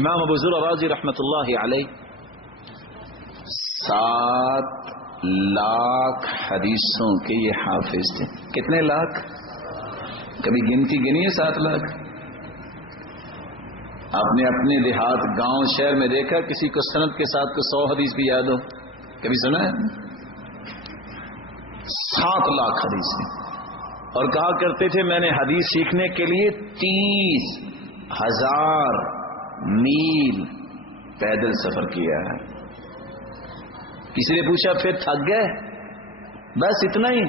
امام ابو ذر رازی رحمت اللہ علیہ 7 لاکھ حدیثوں کے یہ حافظ تھے. کتنے لاکھ؟ کبھی گنتی گنی ہے 7 لاکھ؟ آپ نے اپنے دیہات گاؤں شہر میں دیکھا کسی کو سند کے ساتھ کو 100 حدیث بھی یاد ہو؟ کبھی سنا ہے؟ 7 لاکھ حدیث ہیں. اور کہا کرتے تھے میں نے حدیث سیکھنے کے لیے 30,000 میل پیدل سفر کیا ہے. کسی نے پوچھا پھر تھک گئے؟ بس اتنا ہی.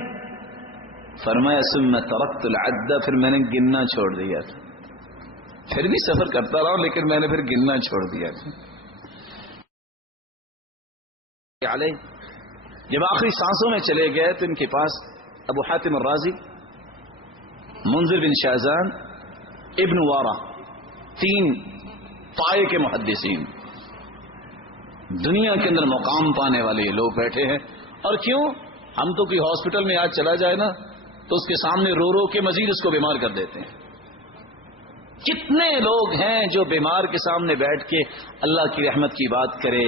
فرمایا ثم ترکت العد، پھر میں نے گننا چھوڑ دیا تھا. پھر بھی سفر کرتا رہا لیکن میں نے پھر گننا چھوڑ دیا تھا. جب آخری سانسوں میں چلے گئے تو ان کے پاس ابو حاتم الرازی، منذر بن شاہزان، ابن وارا، 3 طائے کے محدثین، دنیا کے اندر مقام پانے والے لوگ بیٹھے ہیں. اور کیوں؟ ہم تو کوئی ہاسپٹل میں آج چلا جائے نا تو اس کے سامنے رو رو کے مزید اس کو بیمار کر دیتے ہیں. کتنے لوگ ہیں جو بیمار کے سامنے بیٹھ کے اللہ کی رحمت کی بات کرے،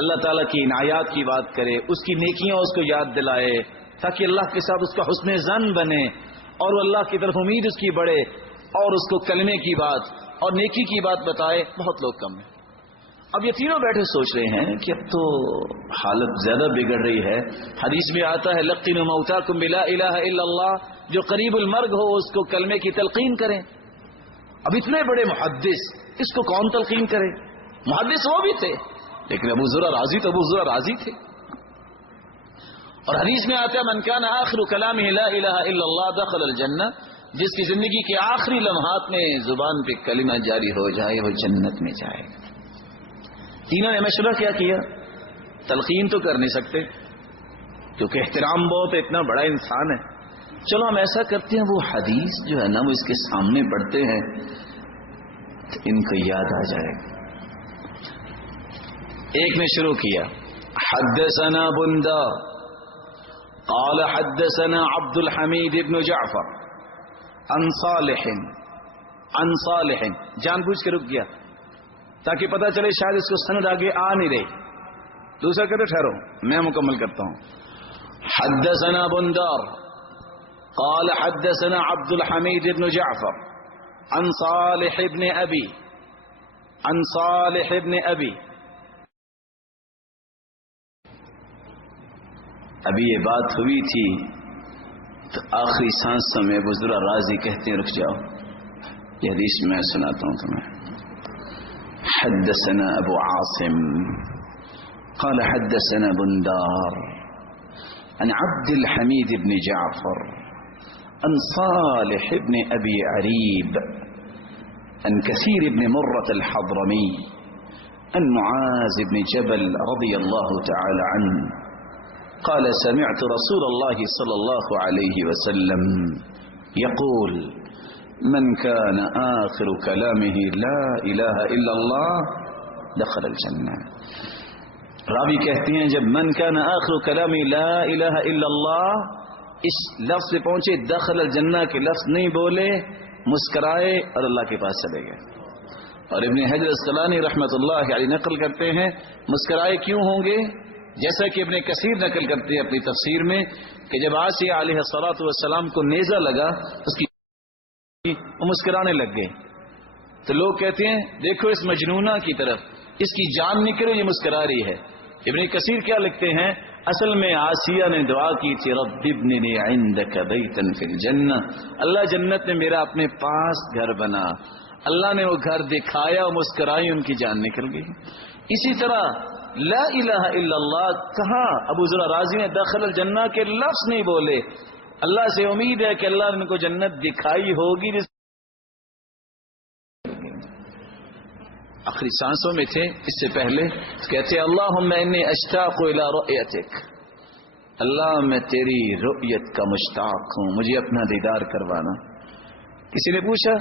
اللہ تعالیٰ کی عنایات کی بات کرے، اس کی نیکیاں اس کو یاد دلائے تاکہ اللہ کے ساتھ اس کا حسن ظن بنے اور وہ اللہ کی طرف امید اس کی بڑھے اور اس کو کلمے کی بات اور نیکی کی بات بتائے. بہت لوگ کم ہیں. اب یہ تینوں بیٹھے سوچ رہے ہیں کہ اب تو حالت زیادہ بگڑ رہی ہے. حدیث میں آتا ہے لقنوا موتاکم بلا الہ الا اللہ، جو قریب المرگ ہو اس کو کلمے کی تلقین کریں. اب اتنے بڑے محدث، اس کو کون تلقین کرے؟ محدث وہ بھی تھے لیکن ابو ذر راضی تو ابو ذر راضی تھے. اور حدیث میں آتا ہے من کان آخر کلامہ لا الہ الا اللہ دخل الجنہ، جس کی زندگی کے آخری لمحات میں زبان پہ کلمہ جاری ہو جائے وہ جنت میں جائے گا. تینوں نے مشورہ کیا کیا؟ تلقین تو کر نہیں سکتے کیونکہ احترام بہت، اتنا بڑا انسان ہے. چلو ہم ایسا کرتے ہیں وہ حدیث جو ہے نا وہ اس کے سامنے پڑھتے ہیں تو ان کو یاد آ جائے گا. ایک نے شروع کیا حدثنا بندار قال حدثنا عبد الحمید بن جعفر عن صالح، جان بوجھ کے رک گیا تاکہ پتہ چلے شاید اس کو سند آگے آ نہیں رہی. دوسرا کہتے ٹھہرو میں مکمل کرتا ہوں. حدثنا بندار قال حدثنا عبد الحمید بن جعفر عن صالح ابن ابی عن صالح ابن ابی. ابھی یہ بات ہوئی تھی تو آخری سانسوں میں بزرگ راضی کہتے ہیں رک جاؤ، یہ حدیث میں سناتا ہوں تمہیں. حدثنا ابو عاصم قال حدثنا بندار عن عبد الحميد بن جعفر عن صالح بن ابي عريب عن كثير بن مرة الحضرمي عن معاذ بن جبل رضي الله تعالى عنه قال سمعت رسول الله صلى الله عليه وسلم يقول من كان آخر كلامه لا إله إلا الله دخل الجنة. راوی کہتے ہیں جب من كان آخر كلامه لا إله إلا الله اس لفظ سے پہنچے دخل الجنہ کے لفظ نہیں بولے، مسکرائے اور اللہ کے پاس چلے گئے. اور ابن حجر اسقلانی رحمۃ اللہ علیہ نقل کرتے ہیں مسکرائے کیوں ہوں گے، جیسا کہ ابن کثیر نقل کرتے ہیں اپنی تفسیر میں کہ جب آسیہ علیہ الصلوۃ والسلام کو نیزہ لگا اس کی وہ مسکرانے لگ گئے، تو لوگ کہتے ہیں دیکھو اس مجنونہ کی طرف، اس کی جان نکلو یہ مسکرا رہی ہے. ابن کثیر کیا لکھتے ہیں، اصل میں آسیہ نے دعا کی تھی رب ابن لی عندک بیتا فی الجنہ، اللہ جنت میں میرا اپنے پاس گھر بنا. اللہ نے وہ گھر دکھایا اور مسکرائی، ان کی جان نکل گئی. اسی طرح لا الہ الا اللہ کہاں ابو ذر رازی نے دخل الجنہ کے لفظ نہیں بولے. اللہ سے امید ہے کہ اللہ نے ان کو جنت دکھائی ہوگی. آخری سانسوں میں تھے، اس سے پہلے کہتے اللہم انی اشتاق الی رؤیتک، اللہ میں تیری رؤیت کا مشتاق ہوں، مجھے اپنا دیدار کروانا. کسی نے پوچھا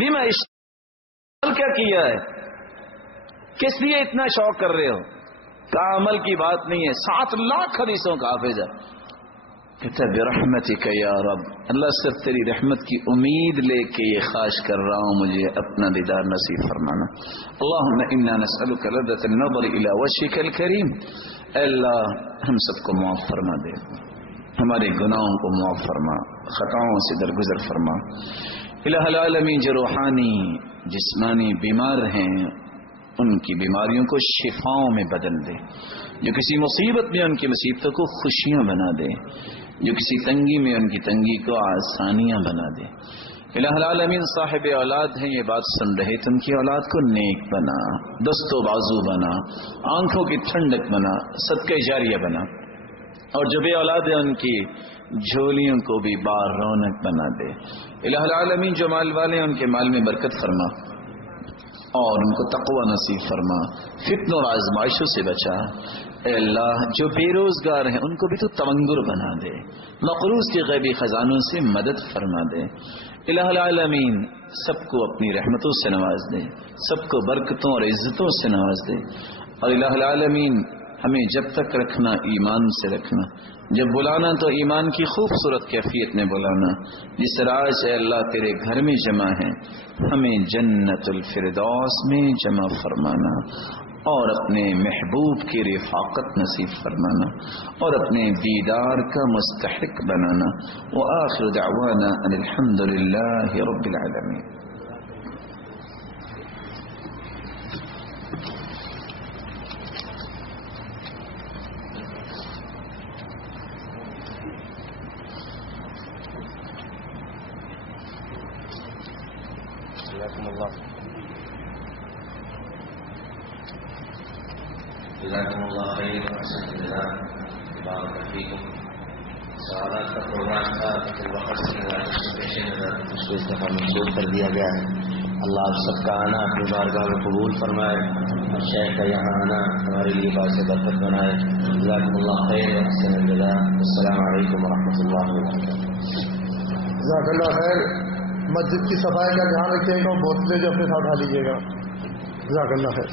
بما اشتاق کیا کیا ہے، کس لیے اتنا شوق کر رہے ہو؟ کا عمل کی بات نہیں ہے، 7 لاکھ حدیثوں کا حافظ ہے. کہتا برحمتک یا رب، اللہ صرف تیری رحمت کی امید لے کے یہ خواہش کر رہا ہوں مجھے اپنا دیدار نصیب فرمانا. اللہم انا نسألک لذة النظر الى وجهک الکریم، اے اللہ ہم سب کو معاف فرما دے، ہمارے گناہوں کو معاف فرما، خطاؤں سے درگزر فرما. الہ العالمین جو روحانی جسمانی بیمار ہیں ان کی بیماریوں کو شفاؤں میں بدل دے، جو کسی مصیبت میں ان کی مصیبتوں کو خوشیاں بنا دے، جو کسی تنگی میں ان کی تنگی کو آسانیاں بنا دے. الہ العالمین صاحب اولاد ہیں، یہ بات سن رہے تو ان کی اولاد کو نیک بنا، دست و بازو بنا، آنکھوں کی ٹھنڈک بنا، صدقہ جاریہ بنا. اور جو بے اولاد ہیں ان کی جھولیوں کو بھی بار رونق بنا دے. الہ العالمین جو مال والے ہیں ان کے مال میں برکت فرما اور ان کو تقوی نصیب فرما، فتنوں اور آزمائشوں سے بچا. اے اللہ جو بے روزگار ہیں ان کو بھی تو تونگر بنا دے، مقروض کے غیبی خزانوں سے مدد فرما دے. الہ العالمین سب کو اپنی رحمتوں سے نواز دے، سب کو برکتوں اور عزتوں سے نواز دے. اور الہ العالمین ہمیں جب تک رکھنا ایمان سے رکھنا، جب بلانا تو ایمان کی خوبصورت کیفیت میں بلانا. جس راج اے اللہ تیرے گھر میں جمع ہیں ہمیں جنت الفردوس میں جمع فرمانا اور اپنے محبوب کی رفاقت نصیب فرمانا اور اپنے دیدار کا مستحق بنانا. وآخر دعوانا ان الحمد للہ رب العالمین. جزاکم اللہ خیر احسن جزاک بارک فیکم. سوالات کا پروگرام تھا لیکن وقت سے پیش نظر اس کو اس دفعہ منسوخ کر دیا گیا ہے. اللہ آپ سب کا آنا اپنی بارگاہ میں قبول فرمائے اور شیخ کا یہاں آنا ہمارے لیے باعث برکت بنائے. جزاکم اللہ خیر احسن جزاک. السلام علیکم ورحمۃ اللہ وبرکاتہ. جزاک اللہ خیر. مسجد کی صفائی کا دھیان رکھیے گا، بوتلیں جو اپنے ساتھ ڈالیجیے گا. جزاک اللہ خیر.